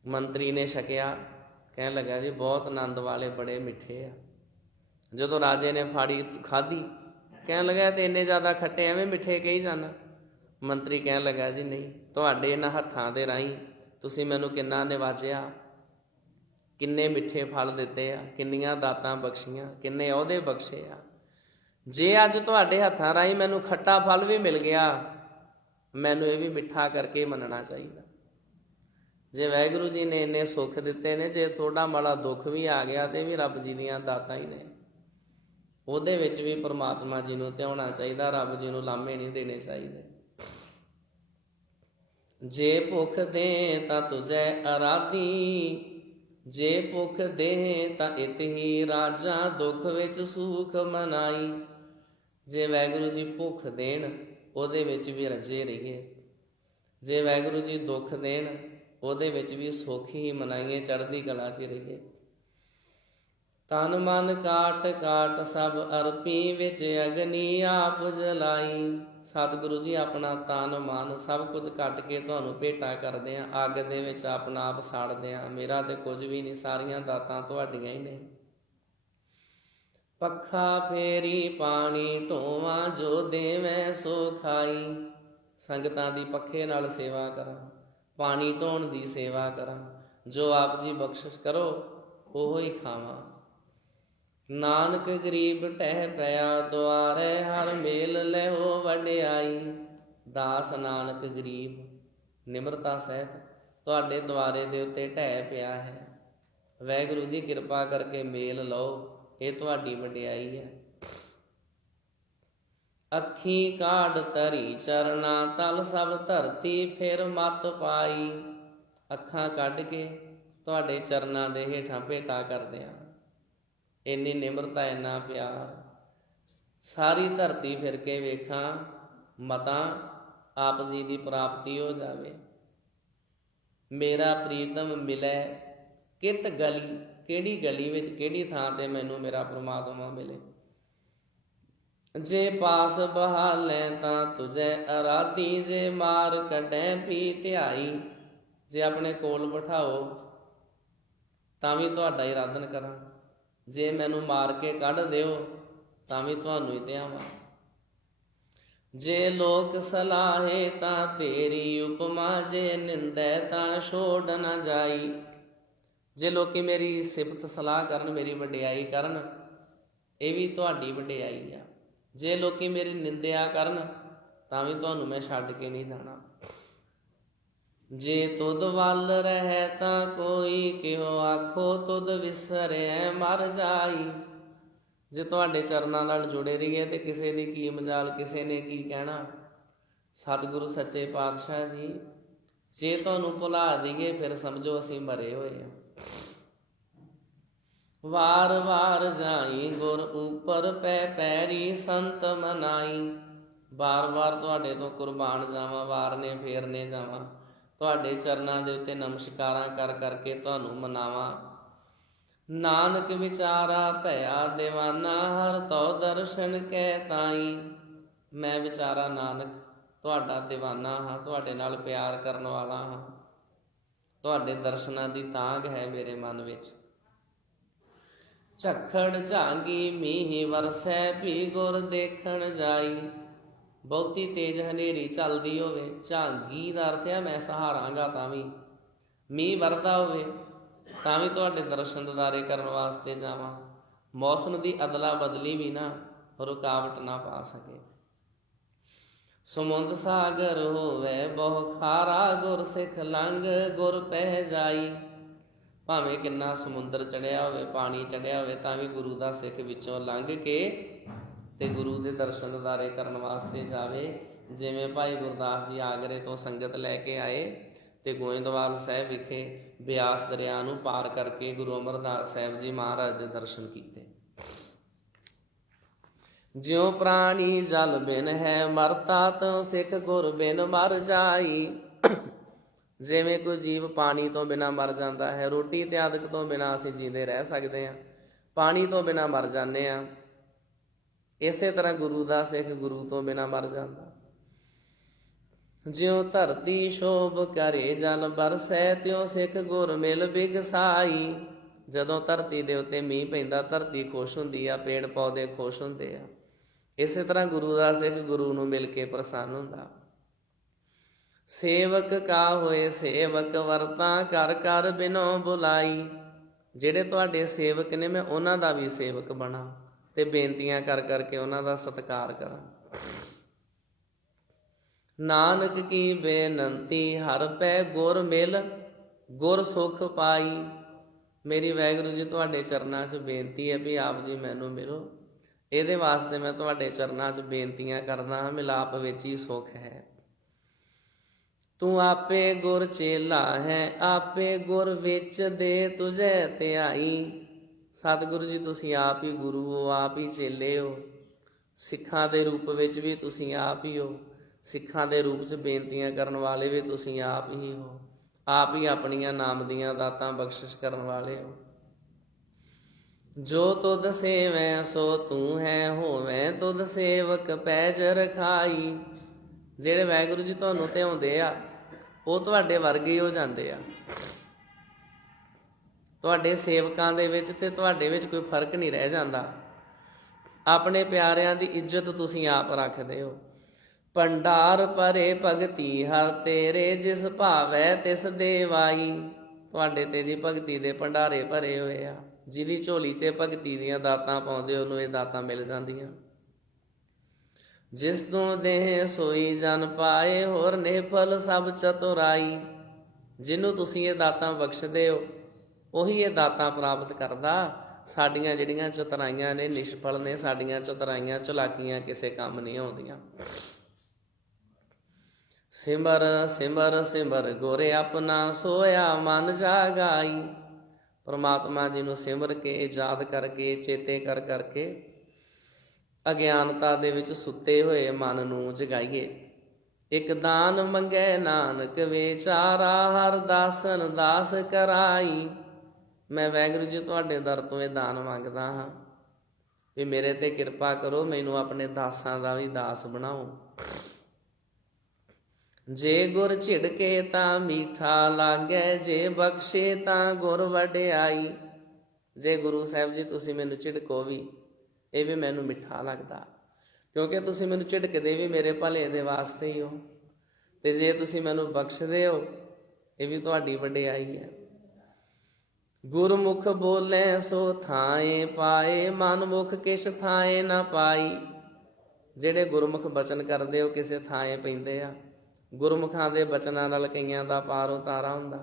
ਮੰਤਰੀ ਨੇ ਛਕਿਆ, ਕਹਿਣ ਲੱਗਾ ਜੀ ਬਹੁਤ ਆਨੰਦ ਵਾਲੇ, ਬੜੇ ਮਿੱਠੇ ਆ। ਜਦੋਂ ਰਾਜੇ ਨੇ ਫਾੜੀ ਖਾਧੀ, ਕਹਿਣ ਲੱਗਾ ਤੇ ਇੰਨੇ ਜ਼ਿਆਦਾ ਖੱਟੇ, ਐਵੇਂ ਮਿੱਠੇ ਕਹੀ ਜਾਣਾ। ਮੰਤਰੀ ਕਹਿਣ ਲੱਗਾ ਜੀ ਨਹੀਂ, ਤੁਹਾਡੇ ਇਹਨਾਂ ਹੱਥਾਂ ਦੇ ਰਾਹੀਂ ਤੁਸੀਂ ਮੈਨੂੰ ਕਿੰਨਾ ਨਿਵਾਜਿਆ, ਕਿੰਨੇ ਮਿੱਠੇ ਫਲ ਦਿੱਤੇ ਆ, ਕਿੰਨੀਆਂ ਦਾਤਾਂ ਬਖਸ਼ੀਆਂ, ਕਿੰਨੇ ਅਹੁਦੇ ਬਖਸ਼ੇ ਆ। ਜੇ ਅੱਜ ਤੁਹਾਡੇ ਹੱਥਾਂ ਰਾਹੀਂ ਮੈਨੂੰ ਖੱਟਾ ਫਲ ਵੀ ਮਿਲ ਗਿਆ, ਮੈਨੂੰ ਇਹ ਵੀ ਮਿੱਠਾ ਕਰਕੇ ਮੰਨਣਾ ਚਾਹੀਦਾ। ਜੇ ਵਾਹਿਗੁਰੂ ਜੀ ਨੇ ਇੰਨੇ ਸੁੱਖ ਦਿੱਤੇ ਨੇ, ਜੇ ਥੋੜਾ ਮਾੜਾ ਦੁੱਖ ਵੀ ਆ ਗਿਆ ਤੇ ਵੀ ਰੱਬ ਜੀ ਦੀਆਂ ਦਾਤਾਂ ਹੀ ਨੇ। ਉਹਦੇ ਵਿੱਚ ਵੀ ਪਰਮਾਤਮਾ ਜੀ ਨੂੰ ਧਿਆਉਣਾ ਚਾਹੀਦਾ, ਰੱਬ ਜੀ ਨੂੰ ਲਾਮੇ ਨਹੀਂ ਦੇਣੇ ਚਾਹੀਦੇ। ਜੇ ਭੁੱਖ ਦੇ ਤਾਂ ਤੁਝੈ ਅਰਾਧੀ, ਜੇ ਭੁੱਖ ਦੇ ਤਾਂ ਇਤ ਹੀ ਰਾਜਾ, ਦੁੱਖ ਵਿੱਚ ਸੁਖ ਮਨਾਈ। ਜੇ ਵਾਹਿਗੁਰੂ ਜੀ ਭੁੱਖ ਦੇਣ, ਉਹਦੇ ਵਿੱਚ ਵੀ ਰੱਜੇ ਰਹੀਏ। ਜੇ ਵਾਹਿਗੁਰੂ ਜੀ ਦੁੱਖ ਦੇਣ, ਉਹਦੇ ਵਿੱਚ ਵੀ ਸੁੱਖ ਹੀ ਮਨਾਈਏ, ਚੜ੍ਹਦੀ ਕਲਾ 'ਚ ਰਹੀਏ। ਤਨ ਮਨ ਕਾਟ ਕਾਟ ਸਭ ਅਰਪੀ, ਵਿੱਚ ਅਗਨੀ ਆਪ ਜਲਾਈ। ਸਤਿਗੁਰੂ ਜੀ ਆਪਣਾ ਤਨ ਮਨ ਸਭ ਕੁਝ ਕੱਟ ਕੇ ਤੁਹਾਨੂੰ ਭੇਟਾ ਕਰਦੇ ਆ, ਅੱਗ ਦੇ ਵਿੱਚ ਆਪਣਾ ਆਪ ਸਾੜਦੇ ਆ। ਮੇਰਾ ਤੇ ਕੁਝ ਵੀ ਨਹੀਂ, ਸਾਰੀਆਂ ਦਾਤਾਂ ਤੁਹਾਡੀਆਂ ਹੀ ਨੇ। ਪੱਖਾ ਫੇਰੀ ਪਾਣੀ ਢੋਵਾਂ, ਜੋ ਦੇਵੇਂ ਸੋ ਖਾਈ। ਸੰਗਤਾਂ ਦੀ ਪੱਖੇ ਨਾਲ ਸੇਵਾ ਕਰਾਂ, ਪਾਣੀ ਢੋਣ ਦੀ ਸੇਵਾ ਕਰਾਂ, ਜੋ ਆਪ ਜੀ ਬਖਸ਼ਿਸ਼ ਕਰੋ ਉਹੋ ਹੀ ਖਾਵਾਂ। ਨਾਨਕ ਗਰੀਬ ਟਹਿ ਪਿਆ ਦੁਆਰੇ, ਹਰ ਮੇਲ ਲੈਓ ਵਡਿਆਈ। ਦਾਸ ਨਾਨਕ ਗਰੀਬ ਨਿਮਰਤਾ ਸਹਿਤ ਤੁਹਾਡੇ ਦੁਆਰੇ ਦੇ ਉੱਤੇ ਢਹਿ ਪਿਆ ਹੈ। ਵਾਹਿਗੁਰੂ ਜੀ ਕਿਰਪਾ ਕਰਕੇ ਮੇਲ ਲਓ, ਇਹ ਤੁਹਾਡੀ ਵਡਿਆਈ ਹੈ। ਅੱਖੀ ਕਾਢ ਧਰੀ ਚਰਨਾ ਤਲ, ਸਭ ਧਰਤੀ ਫਿਰ ਮਤ ਪਾਈ। ਅੱਖਾਂ ਕੱਢ ਕੇ ਤੁਹਾਡੇ ਚਰਨਾਂ ਦੇ ਹੇਠਾਂ ਭੇਟਾ ਕਰਦੇ ਆ। ਇੰਨੀ ਨਿਮਰਤਾ, ਇੰਨਾ ਪਿਆਰ। ਸਾਰੀ ਧਰਤੀ ਫਿਰ ਕੇ ਵੇਖਾਂ, ਮਤਾਂ ਆਪ ਜੀ ਦੀ ਪ੍ਰਾਪਤੀ ਹੋ ਜਾਵੇ। ਮੇਰਾ ਪ੍ਰੀਤਮ ਮਿਲੇ ਕਿਤ ਗਲੀ, ਕਿਹੜੀ ਗਲੀ ਵਿੱਚ, ਕਿਹੜੀ ਥਾਂ ਤੇ ਮੈਨੂੰ ਮੇਰਾ ਪਰਮਾਤਮਾ ਮਿਲੇ। ਜੇ ਪਾਸ ਬਹਾਲੇ ਤਾਂ ਤੁਝੈ ਅਰਾਧੀ, ਜੇ ਮਾਰ ਕੱਢੈ ਪੀ ਧਿਆਈ। ਜੇ ਆਪਣੇ ਕੋਲ ਬਿਠਾਓ ਤਾਂ ਵੀ ਤੁਹਾਡਾ ਹੀ ਆਰਾਧਨ ਕਰਾਂ, ਜੇ ਮੈਨੂੰ ਮਾਰ ਕੇ ਕੱਢ ਦਿਓ ਤਾਂ ਵੀ ਤੁਹਾਨੂੰ ਹੀ ਧਿਆਵਾਂ। ਜੇ ਲੋਕ ਸਲਾਹੇ ਤਾਂ ਤੇਰੀ ਉਪਮਾ, ਜੇ ਨਿੰਦੈ ਤਾਂ ਛੋੜ ਨਾ ਜਾਈ। ਜੇ ਲੋਕੀ ਮੇਰੀ ਸਿਫਤ ਸਲਾਹ ਕਰਨ, ਮੇਰੀ ਵਡਿਆਈ ਕਰਨ, ਇਹ ਵੀ ਤੁਹਾਡੀ ਵਡਿਆਈ ਆ। ਜੇ ਲੋਕੀ ਮੇਰੀ ਨਿੰਦਿਆ ਕਰਨ ਤਾਂ ਵੀ ਤੁਹਾਨੂੰ ਮੈਂ ਛੱਡ ਕੇ ਨਹੀਂ ਜਾਣਾ। ਜੇ ਤੁਧ ਵੱਲ ਰਹਿ ਤਾਂ ਕੋਈ ਕਿਹੋ ਆਖੋ, ਤੁਧ ਵਿਸਰੈ ਮਰ ਜਾਈ। ਜੇ ਤੁਹਾਡੇ ਚਰਨਾਂ ਨਾਲ ਜੁੜੇ ਰਹੀਏ ਤੇ ਕਿਸੇ ਦੀ ਕੀ ਮਜਾਲ, ਕਿਸੇ ਨੇ ਕੀ ਕਹਿਣਾ। ਸਤਿਗੁਰੂ ਸੱਚੇ ਪਾਤਸ਼ਾਹ ਜੀ ਜੇ ਤੁਹਾਨੂੰ ਭੁਲਾ ਦਈਏ ਫਿਰ ਸਮਝੋ ਅਸੀਂ ਮਰੇ ਹੋਏ ਹਾਂ। ਵਾਰ ਵਾਰ ਜਾਈ ਗੁਰ ਉੱਪਰ ਪੈ ਪੈਰੀ, ਸੰਤ ਮਨਾਈ। ਵਾਰ ਵਾਰ ਤੁਹਾਡੇ ਤੋਂ ਕੁਰਬਾਨ ਜਾਵਾਂ, ਵਾਰਨੇ ਫੇਰਨੇ ਜਾਵਾਂ, ਤੁਹਾਡੇ ਚਰਨਾਂ ਦੇ ਉੱਤੇ ਨਮਸਕਾਰਾਂ ਕਰ ਕਰਕੇ ਤੁਹਾਨੂੰ ਮਨਾਵਾਂ। ਨਾਨਕ ਵਿਚਾਰਾ ਭਇਆ ਦੀਵਾਨਾ, ਹਰ ਤੋ ਦਰਸ਼ਨ ਕੈ ਤਾਈ। ਮੈਂ ਵਿਚਾਰਾ ਨਾਨਕ ਤੁਹਾਡਾ ਦੀਵਾਨਾ ਹਾਂ, ਤੁਹਾਡੇ ਨਾਲ ਪਿਆਰ ਕਰਨ ਵਾਲਾ ਹਾਂ, ਤੁਹਾਡੇ ਦਰਸ਼ਨਾਂ ਦੀ ਤਾਂਘ ਹੈ ਮੇਰੇ ਮਨ ਵਿੱਚ। ਝੱਖੜ ਝਾਂਗੀ ਮੀਂਹ ਵਰਸੈ, ਭੀ ਗੁਰ ਦੇਖਣ ਜਾਈ। ਬਹੁਤੀ ਤੇਜ਼ ਹਨੇਰੀ ਚੱਲਦੀ ਹੋਵੇ, ਝਾਂਗੀ ਦਾ ਅਰਥ ਹੈ ਮੈਂ ਸਹਾਰਾਂਗਾ ਤਾਂ ਵੀ, ਮੀਂਹ ਵਰਦਾ ਹੋਵੇ ਤਾਂ ਵੀ ਤੁਹਾਡੇ ਦਰਸ਼ਨ ਦਿਦਾਰੇ ਕਰਨ ਵਾਸਤੇ ਜਾਵਾਂ। ਮੌਸਮ ਦੀ ਅਦਲਾ ਬਦਲੀ ਵੀ ਨਾ ਰੁਕਾਵਟ ਨਾ ਪਾ ਸਕੇ। ਸਮੁੰਦ ਸਾਗਰ ਹੋਵੇ ਬਹੁ ਖਾਰਾ, ਗੁਰ ਸਿੱਖ ਲੰਘ ਗੁਰ ਪਹਿ ਜਾਈ। ਭਾਵੇਂ ਕਿੰਨਾ ਸਮੁੰਦਰ ਚੜਿਆ ਹੋਵੇ, ਪਾਣੀ ਚੜਿਆ ਹੋਵੇ, ਤਾਂ ਵੀ ਗੁਰੂ ਦਾ ਸਿੱਖ ਵਿੱਚੋਂ ਲੰਘ ਕੇ ਤੇ ਗੁਰੂ ਦੇ ਦਰਸ਼ਨ ਦਿਦਾਰੇ ਕਰਨ ਵਾਸਤੇ ਜਾਵੇ। ਜਿਵੇਂ ਭਾਈ ਗੁਰਦਾਸ ਜੀ ਆਗਰੇ ਤੋਂ ਸੰਗਤ ਲੈ ਕੇ ਆਏ ਤੇ ਗੋਇੰਦਵਾਲ ਸਾਹਿਬ ਵਿਖੇ ਬਿਆਸ ਦਰਿਆ ਨੂੰ ਪਾਰ ਕਰਕੇ ਗੁਰੂ ਅਮਰਦਾਸ ਸਾਹਿਬ ਜੀ ਮਹਾਰਾਜ ਦੇ ਦਰਸ਼ਨ ਕੀਤੇ। ਜਿਉ ਪ੍ਰਾਣੀ ਜਲ ਬਿਨ ਹੈ ਮਰਤਾ, ਤਉ ਸਿੱਖ ਗੁਰ ਬਿਨ ਮਰ ਜਾਈ। ਜਿਵੇਂ ਕੋਈ ਜੀਵ ਪਾਣੀ ਤੋਂ ਬਿਨਾਂ ਮਰ ਜਾਂਦਾ ਹੈ, ਰੋਟੀ ਤੇ ਆਦਿਕ ਤੋਂ ਬਿਨਾਂ ਅਸੀਂ ਜੀਂਦੇ ਰਹਿ ਸਕਦੇ ਹਾਂ, ਪਾਣੀ ਤੋਂ ਬਿਨਾਂ ਮਰ ਜਾਂਦੇ ਹਾਂ, ਇਸੇ ਤਰ੍ਹਾਂ ਗੁਰੂ ਦਾ ਸਿੱਖ ਗੁਰੂ ਤੋਂ ਬਿਨਾਂ ਮਰ ਜਾਂਦਾ। ਜਿਉ ਧਰਤੀ ਸ਼ੋਭ ਕਰੇ ਜਲ ਬਰਸੈ, ਤਿਉ ਸਿੱਖ ਗੁਰ ਮਿਲ ਬਿਗਸਾਈ। ਜਦੋਂ ਧਰਤੀ ਦੇ ਉੱਤੇ ਮੀਂਹ ਪੈਂਦਾ, ਧਰਤੀ ਖੁਸ਼ ਹੁੰਦੀ ਆ, ਪੇੜ ਪੌਦੇ ਖੁਸ਼ ਹੁੰਦੇ ਆ, ਇਸੇ ਤਰ੍ਹਾਂ ਗੁਰੂ ਦਾ ਸਿੱਖ ਗੁਰੂ ਨੂੰ ਮਿਲ ਕੇ ਪ੍ਰਸੰਨ ਹੁੰਦਾ। ਸੇਵਕ ਕਾ ਹੋਏ ਸੇਵਕ ਵਰਤਾਂ, ਕਰ ਕਰ ਬਿਨੋ ਬੁਲਾਈ। ਜਿਹੜੇ ਤੁਹਾਡੇ ਸੇਵਕ ਨੇ ਮੈਂ ਉਹਨਾਂ ਦਾ ਵੀ ਸੇਵਕ ਬਣਾ ਤੇ ਬੇਨਤੀਆਂ ਕਰ ਕਰਕੇ ਉਹਨਾਂ ਦਾ ਸਤਿਕਾਰ ਕਰਾਂ। ਨਾਨਕ ਕੀ ਬੇਨੰਤੀ ਹਰ ਪੈ, ਗੁਰ ਮਿਲ ਗੁਰ ਸੁਖ ਪਾਈ। ਮੇਰੀ ਵਾਹਿਗੁਰੂ ਜੀ ਤੁਹਾਡੇ ਚਰਨਾਂ 'ਚ ਬੇਨਤੀ ਹੈ ਵੀ ਆਪ ਜੀ ਮੈਨੂੰ ਮਿਲੋ। ਇਹਦੇ ਵਾਸਤੇ ਮੈਂ ਤੁਹਾਡੇ ਚਰਨਾਂ 'ਚ ਬੇਨਤੀਆਂ ਕਰਦਾ ਹਾਂ, ਮਿਲਾਪ ਵਿੱਚ ਹੀ ਸੁੱਖ ਹੈ। ਤੂੰ ਆਪੇ ਗੁਰ ਚੇਲਾ ਹੈ, ਆਪੇ ਗੁਰ ਵਿੱਚ ਦੇ ਤੁਝੇ ਧਿਆਈ। ਸਤਿਗੁਰੂ ਜੀ ਤੁਸੀਂ ਆਪ ਹੀ ਗੁਰੂ ਹੋ, ਆਪ ਹੀ ਚੇਲੇ ਹੋ, ਸਿੱਖਾਂ ਦੇ ਰੂਪ ਵਿੱਚ ਵੀ ਤੁਸੀਂ ਆਪ ਹੀ ਹੋ, ਸਿੱਖਾਂ ਦੇ ਰੂਪ 'ਚ ਬੇਨਤੀਆਂ ਕਰਨ ਵਾਲੇ ਵੀ ਤੁਸੀਂ ਆਪ ਹੀ ਹੋ, ਆਪ ਹੀ ਆਪਣੀਆਂ ਨਾਮ ਦੀਆਂ ਦਾਤਾਂ ਬਖਸ਼ਿਸ਼ ਕਰਨ ਵਾਲੇ ਹੋ। ਜੋ ਤੁਧ ਸੇਵੈ ਸੋ ਤੂੰ ਹੈ, ਹੋਵੇਂ ਤੁਧ ਸੇਵਕ ਪੈਜ ਰਖਾਈ। ਜਿਹੜੇ ਵਾਹਿਗੁਰੂ ਜੀ ਤੁਹਾਨੂੰ ਧਿਆਉਂਦੇ ਆ ਉਹ ਤੁਹਾਡੇ ਵਰਗੇ ਹੋ ਜਾਂਦੇ ਆ। ਤੁਹਾਡੇ ਸੇਵਕਾਂ ਦੇ ਵਿੱਚ ਤੇ ਤੁਹਾਡੇ ਵਿੱਚ ਕੋਈ ਫਰਕ ਨਹੀਂ ਰਹਿ ਜਾਂਦਾ। ਆਪਣੇ ਪਿਆਰਿਆਂ ਦੀ ਇੱਜ਼ਤ ਤੁਸੀਂ ਆਪ ਰੱਖਦੇ ਹੋ। ਭੰਡਾਰ ਭਰੇ ਭਗਤੀ ਹਰ ਤੇਰੇ, ਜਿਸ ਭਾਵੈ ਤਿਸ ਦੇਵਾਈ। ਤੁਹਾਡੇ ਤੇ ਜੀ ਭਗਤੀ ਦੇ ਭੰਡਾਰੇ ਭਰੇ ਹੋਏ ਆ, ਜਿਹਦੀ ਝੋਲੀ 'ਚ ਭਗਤੀ ਦੀਆਂ ਦਾਤਾਂ ਪਾਉਂਦੇ ਉਹਨੂੰ ਇਹ ਦਾਤਾਂ ਮਿਲ ਜਾਂਦੀਆਂ। ਜਿਸ ਤੋਂ ਦੇਹ ਸੋਈ ਜਨ ਪਾਏ, ਹੋਰ ਨਿਫਲ ਸਭ ਚਤੁਰਾਈ। ਜਿਹਨੂੰ ਤੁਸੀਂ ਇਹ ਦਾਤਾਂ ਬਖਸ਼ਦੇ ਹੋ ਉਹੀ ਇਹ ਦਾਤਾਂ ਪ੍ਰਾਪਤ ਕਰਦਾ। ਸਾਡੀਆਂ ਜਿਹੜੀਆਂ ਚਤੁਰਾਈਆਂ ਨੇ ਨਿਸ਼ਫਲ ਨੇ, ਸਾਡੀਆਂ ਚਤੁਰਾਈਆਂ ਚਲਾਕੀਆਂ ਕਿਸੇ ਕੰਮ ਨਹੀਂ ਆਉਂਦੀਆਂ। ਸਿਮਰ ਸਿਮਰ ਸਿਮਰ ਗੁਰ ਆਪਣਾ, ਸੋਇਆ ਮਨ ਜਾਗਾਈ। ਪਰਮਾਤਮਾ ਜੀ ਨੂੰ ਸਿਮਰ ਕੇ, ਯਾਦ ਕਰਕੇ, ਚੇਤੇ ਕਰ ਕਰਕੇ ਅਗਿਆਨਤਾ ਦੇ ਵਿੱਚ ਸੁੱਤੇ ਹੋਏ ਮਨ ਨੂੰ ਜਗਾਈਏ। ਇੱਕ ਦਾਨ ਮੰਗੈ ਨਾਨਕ ਵਿਚਾਰਾ, ਹਰ ਦਾਸਨ ਦਾਸ ਕਰਾਈ। ਮੈਂ ਵਾਹਿਗੁਰੂ ਜੀ ਤੁਹਾਡੇ ਦਰ ਤੋਂ ਇਹ ਦਾਨ ਮੰਗਦਾ ਹਾਂ ਵੀ ਮੇਰੇ ਤੇ ਕਿਰਪਾ ਕਰੋ, ਮੈਨੂੰ ਆਪਣੇ ਦਾਸਾਂ ਦਾ ਵੀ ਦਾਸ ਬਣਾਓ। ਜੇ ਗੁਰ ਝਿੜਕੇ ਤਾਂ ਮੀਠਾ ਲਾਗੈ, ਜੇ ਬਖਸ਼ੇ ਤਾਂ ਗੁਰ ਵਡਿਆਈ। ਜੇ ਗੁਰੂ ਸਾਹਿਬ ਜੀ ਤੁਸੀਂ ਮੈਨੂੰ ਝਿੜਕੋ ਵੀ, ਇਹ ਵੀ ਮੈਨੂੰ ਮਿੱਠਾ ਲੱਗਦਾ, ਕਿਉਂਕਿ ਤੁਸੀਂ ਮੈਨੂੰ ਝਿੜਕਦੇ ਵੀ ਮੇਰੇ ਭਲੇ ਦੇ ਵਾਸਤੇ ਹੀ ਹੋ, ਤੇ ਜੇ ਤੁਸੀਂ ਮੈਨੂੰ ਬਖਸ਼ਦੇ ਹੋ ਇਹ ਵੀ ਤੁਹਾਡੀ ਵਡਿਆਈ ਹੈ। ਗੁਰਮੁਖ ਬੋਲੇ ਸੋ ਥਾਏ ਪਾਏ, ਮਨਮੁਖ ਕਿਛ ਥਾਏ ਨਾ ਪਾਈ। ਜਿਹੜੇ ਗੁਰਮੁਖ ਬਚਨ ਕਰਦੇ ਹੋ ਕਿਸੇ ਥਾਏ ਪੈਂਦੇ ਆ। ਗੁਰਮੁਖਾਂ ਦੇ ਬਚਨਾਂ ਨਾਲ ਕਈਆਂ ਦਾ ਪਾਰ ਉਤਾਰਾ ਹੁੰਦਾ।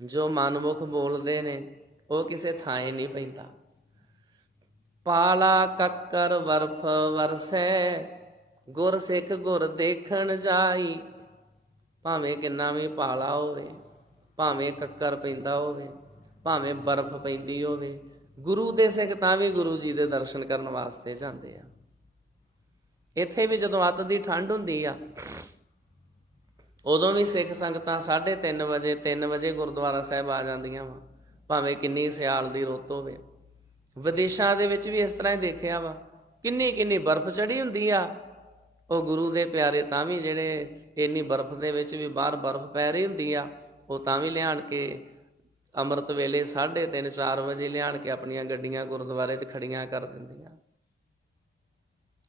ਜੋ ਮਨਮੁਖ ਬੋਲਦੇ ਨੇ ਉਹ ਕਿਸੇ ਥਾਏ ਨਹੀਂ ਪੈਂਦਾ। ਪਾਲਾ ਕੱਕਰ ਵਰਫ ਵਰਸੈ, ਗੁਰ ਸਿੱਖ ਗੁਰ ਦੇਖਣ ਜਾਈ। ਭਾਵੇਂ ਕਿੰਨਾ ਵੀ ਪਾਲਾ ਹੋਵੇ, ਭਾਵੇਂ ਕੱਕਰ ਪੈਂਦਾ ਹੋਵੇ, ਭਾਵੇਂ ਬਰਫ਼ ਪੈਂਦੀ ਹੋਵੇ, ਗੁਰੂ ਦੇ ਸਿੱਖ ਤਾਂ ਵੀ ਗੁਰੂ ਜੀ ਦੇ ਦਰਸ਼ਨ ਕਰਨ ਵਾਸਤੇ ਜਾਂਦੇ ਆ। ਇੱਥੇ ਵੀ ਜਦੋਂ ਅੱਤ ਦੀ ਠੰਡ ਹੁੰਦੀ ਆ ਉਦੋਂ ਵੀ ਸਿੱਖ ਸੰਗਤਾਂ 3:30 ਵਜੇ 3 ਵਜੇ ਗੁਰਦੁਆਰਾ ਸਾਹਿਬ ਆ ਜਾਂਦੀਆਂ ਵਾ। ਭਾਵੇਂ ਕਿੰਨੀ ਸਿਆਲ ਦੀ ਰੁੱਤ ਹੋਵੇ। ਵਿਦੇਸ਼ਾਂ ਦੇ ਵਿੱਚ ਵੀ ਇਸ ਤਰ੍ਹਾਂ ਹੀ ਦੇਖਿਆ ਵਾ, ਕਿੰਨੀ ਕਿੰਨੀ ਬਰਫ਼ ਚੜੀ ਹੁੰਦੀ ਆ, ਉਹ ਗੁਰੂ ਦੇ ਪਿਆਰੇ ਤਾਂ ਵੀ ਜਿਹੜੇ ਇੰਨੀ ਬਰਫ਼ ਦੇ ਵਿੱਚ ਵੀ ਬਾਹਰ ਬਰਫ਼ ਪੈ ਰਹੀ ਹੁੰਦੀ ਆ, ਉਹ ਤਾਂ ਵੀ ਲਿਆਣ ਕੇ ਅੰਮ੍ਰਿਤ ਵੇਲੇ 3:30 4 ਵਜੇ ਲਿਆਣ ਕੇ ਆਪਣੀਆਂ ਗੱਡੀਆਂ ਗੁਰਦੁਆਰੇ 'ਚ ਖੜੀਆਂ ਕਰ ਦਿੰਦੀਆਂ।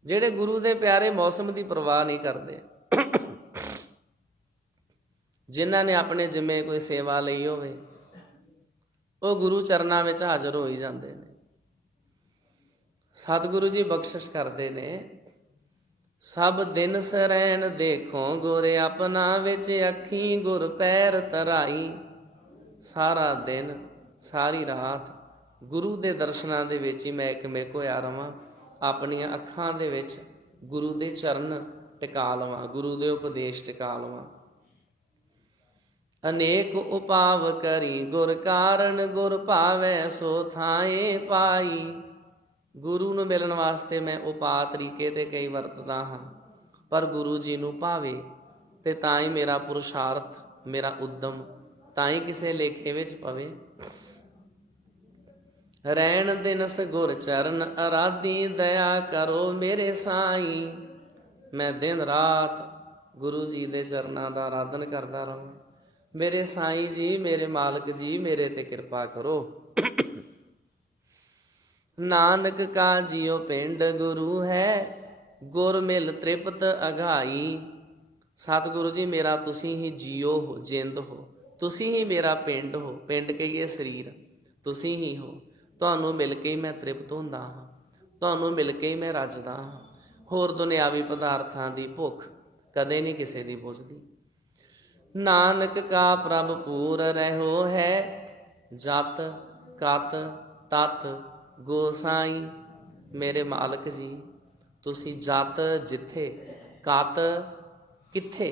ਜਿਹੜੇ ਗੁਰੂ ਦੇ ਪਿਆਰੇ ਮੌਸਮ ਦੀ ਪਰਵਾਹ ਨਹੀਂ ਕਰਦੇ, ਜਿਨ੍ਹਾਂ ਨੇ ਆਪਣੇ ਜਿੰਮੇ ਕੋਈ ਸੇਵਾ ਲਈ ਹੋਵੇ, ਉਹ ਗੁਰੂ ਚਰਨਾਂ ਵਿੱਚ ਹਾਜ਼ਰ ਹੋ ਹੀ ਜਾਂਦੇ ਨੇ। ਸਤਿਗੁਰੂ ਜੀ ਬਖਸ਼ਿਸ਼ ਕਰਦੇ ਨੇ, ਸਭ ਦਿਨ ਸਰੈਣ ਦੇਖੋ ਗੁਰ ਆਪਣਾ, ਵਿੱਚ ਅੱਖੀਂ ਗੁਰ ਪੈਰ ਧਰਾਈ। ਸਾਰਾ ਦਿਨ ਸਾਰੀ ਰਾਤ ਗੁਰੂ ਦੇ ਦਰਸ਼ਨਾਂ ਦੇ ਵਿੱਚ ਹੀ ਮੈਂ ਇੱਕ ਹੋਇਆ ਰਵਾਂ, ਆਪਣੀਆਂ ਅੱਖਾਂ ਦੇ ਵਿੱਚ ਗੁਰੂ ਦੇ ਚਰਨ ਟਿਕਾ ਲਵਾਂ, ਗੁਰੂ ਦੇ ਉਪਦੇਸ਼ ਟਿਕਾ ਲਵਾਂ। ਅਨੇਕ ਉਪਾਵ ਕਰੀ ਗੁਰ ਕਾਰਨ, ਗੁਰ ਭਾਵੈ ਸੋ ਥਾਏ ਪਾਈ। ਗੁਰੂ ਨੂੰ ਮਿਲਣ ਵਾਸਤੇ ਮੈਂ ਉਪਾਅ ਤਰੀਕੇ ਤੇ ਕਈ ਵਰਤਦਾ ਹਾਂ, ਪਰ ਗੁਰੂ ਜੀ ਨੂੰ ਭਾਵੇ ਤੇ ਤਾਂ ਹੀ ਮੇਰਾ ਪੁਰਸ਼ਾਰਥ, ਮੇਰਾ ਉਦਮ ਤਾਂ ਹੀ ਕਿਸੇ ਲੇਖੇ ਵਿੱਚ ਪਵੇ। ਰਹਿਣ ਦਿਨਸ ਗੁਰ ਚਰਨ ਅਰਾਧੀ, ਦਇਆ ਕਰੋ ਮੇਰੇ ਸਾਈਂ। ਮੈਂ ਦਿਨ ਰਾਤ ਗੁਰੂ ਜੀ ਦੇ ਚਰਨਾਂ ਦਾ ਆਰਾਧਨ ਕਰਦਾ ਰਹਾਂ। ਮੇਰੇ ਸਾਈਂ ਜੀ, ਮੇਰੇ ਮਾਲਕ ਜੀ, ਮੇਰੇ ਤੇ ਕਿਰਪਾ ਕਰੋ। ਨਾਨਕ ਕਾ ਜਿਉ ਪਿੰਡ ਗੁਰੂ ਹੈ, ਗੁਰ ਮਿਲ ਤ੍ਰਿਪਤ ਅਘਾਈ। ਸਤਿਗੁਰੂ ਜੀ, ਮੇਰਾ ਤੁਸੀਂ ਹੀ ਜੀਓ ਹੋ, ਜਿੰਦ ਹੋ, ਤੁਸੀਂ ਹੀ ਮੇਰਾ ਪਿੰਡ ਹੋ। ਪਿੰਡ ਕਹੀਏ ਸਰੀਰ, ਤੁਸੀਂ ਹੀ ਹੋ। ਤੁਹਾਨੂੰ ਮਿਲ ਕੇ ਹੀ ਮੈਂ ਤ੍ਰਿਪਤ ਹੁੰਦਾ ਹਾਂ, ਤੁਹਾਨੂੰ ਮਿਲ ਕੇ ਹੀ ਮੈਂ ਰੱਜਦਾ ਹਾਂ। ਹੋਰ ਦੁਨਿਆਵੀ ਪਦਾਰਥਾਂ ਦੀ ਭੁੱਖ ਕਦੇ ਨਹੀਂ ਕਿਸੇ ਦੀ ਬੁਝਦੀ। ਨਾਨਕ ਕਾ ਪ੍ਰਭ ਪੂਰ ਰਹਿਓ ਹੈ, ਜਤ ਕਤ ਤਤ ਗੋਸਾਈ। ਮੇਰੇ ਮਾਲਕ ਜੀ, ਤੁਸੀਂ ਜਤ ਜਿੱਥੇ, ਕਤ ਕਿੱਥੇ,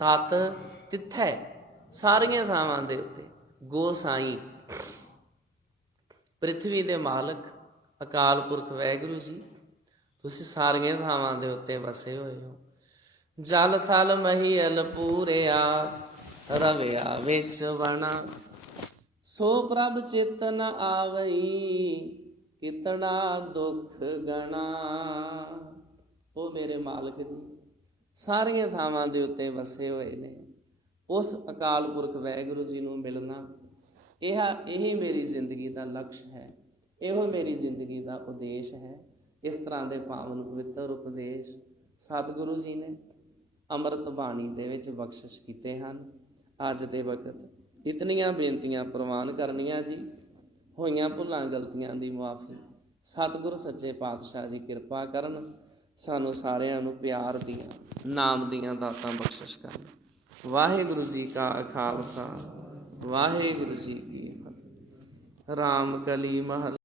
ਤਤ ਤਿੱਥੈ, ਸਾਰੀਆਂ ਥਾਵਾਂ ਦੇ ਉੱਤੇ। ਗੋਸਾਈ ਪ੍ਰਿਥਵੀ ਦੇ ਮਾਲਕ ਅਕਾਲ ਪੁਰਖ ਵਾਹਿਗੁਰੂ ਜੀ, ਤੁਸੀਂ ਸਾਰੀਆਂ ਥਾਵਾਂ ਦੇ ਉੱਤੇ ਵਸੇ ਹੋਏ ਹੋ। ਜਲ ਥਲ ਮਹੀਲ ਪੂਰਿਆ, ਰਵਿਆ ਵਿੱਚ ਵਣਾ। ਸੋ ਪ੍ਰਭ ਚਿਤ ਨ ਆਵਈ, ਕਿਤਨਾ ਦੁੱਖ ਗਣਾ। ਉਹ ਮੇਰੇ ਮਾਲਕ ਜੀ ਸਾਰੀਆਂ ਥਾਵਾਂ ਦੇ ਉੱਤੇ ਵਸੇ ਹੋਏ ਨੇ। ਉਸ ਅਕਾਲ ਪੁਰਖ ਵਾਹਿਗੁਰੂ ਜੀ ਨੂੰ ਮਿਲਣਾ, ਇਹ ਮੇਰੀ ਜ਼ਿੰਦਗੀ ਦਾ ਲਕਸ਼ ਹੈ, ਇਹੋ ਮੇਰੀ ਜ਼ਿੰਦਗੀ ਦਾ ਉਦੇਸ਼ ਹੈ। ਇਸ ਤਰ੍ਹਾਂ ਦੇ ਪਾਵਨ ਪਵਿੱਤਰ ਉਪਦੇਸ਼ ਸਤਿਗੁਰੂ ਜੀ ਨੇ ਅੰਮ੍ਰਿਤ ਬਾਣੀ ਦੇ ਵਿੱਚ ਬਖਸ਼ਿਸ਼ ਕੀਤੇ ਹਨ। ਅੱਜ ਦੇ ਵਕਤ ਇਤਨੀਆਂ ਬੇਨਤੀਆਂ ਪ੍ਰਵਾਨ ਕਰਨੀਆਂ ਜੀ। ਹੋਈਆਂ ਭੁੱਲਾਂ ਗਲਤੀਆਂ ਦੀ ਮੁਆਫੀ ਸਤਿਗੁਰੂ ਸੱਚੇ ਪਾਤਸ਼ਾਹ ਜੀ ਕਿਰਪਾ ਕਰਨ, ਸਾਨੂੰ ਸਾਰਿਆਂ ਨੂੰ ਪਿਆਰ ਦੀਆਂ, ਨਾਮ ਦੀਆਂ ਦਾਤਾਂ ਬਖਸ਼ਿਸ਼ ਕਰਨ। ਵਾਹਿਗੁਰੂ ਜੀ ਕਾ ਖਾਲਸਾ, ਵਾਹਿਗੁਰੂ ਜੀ ਕੀ ਫਤਿਹ। ਰਾਮ ਕਲੀ ਮਹਲ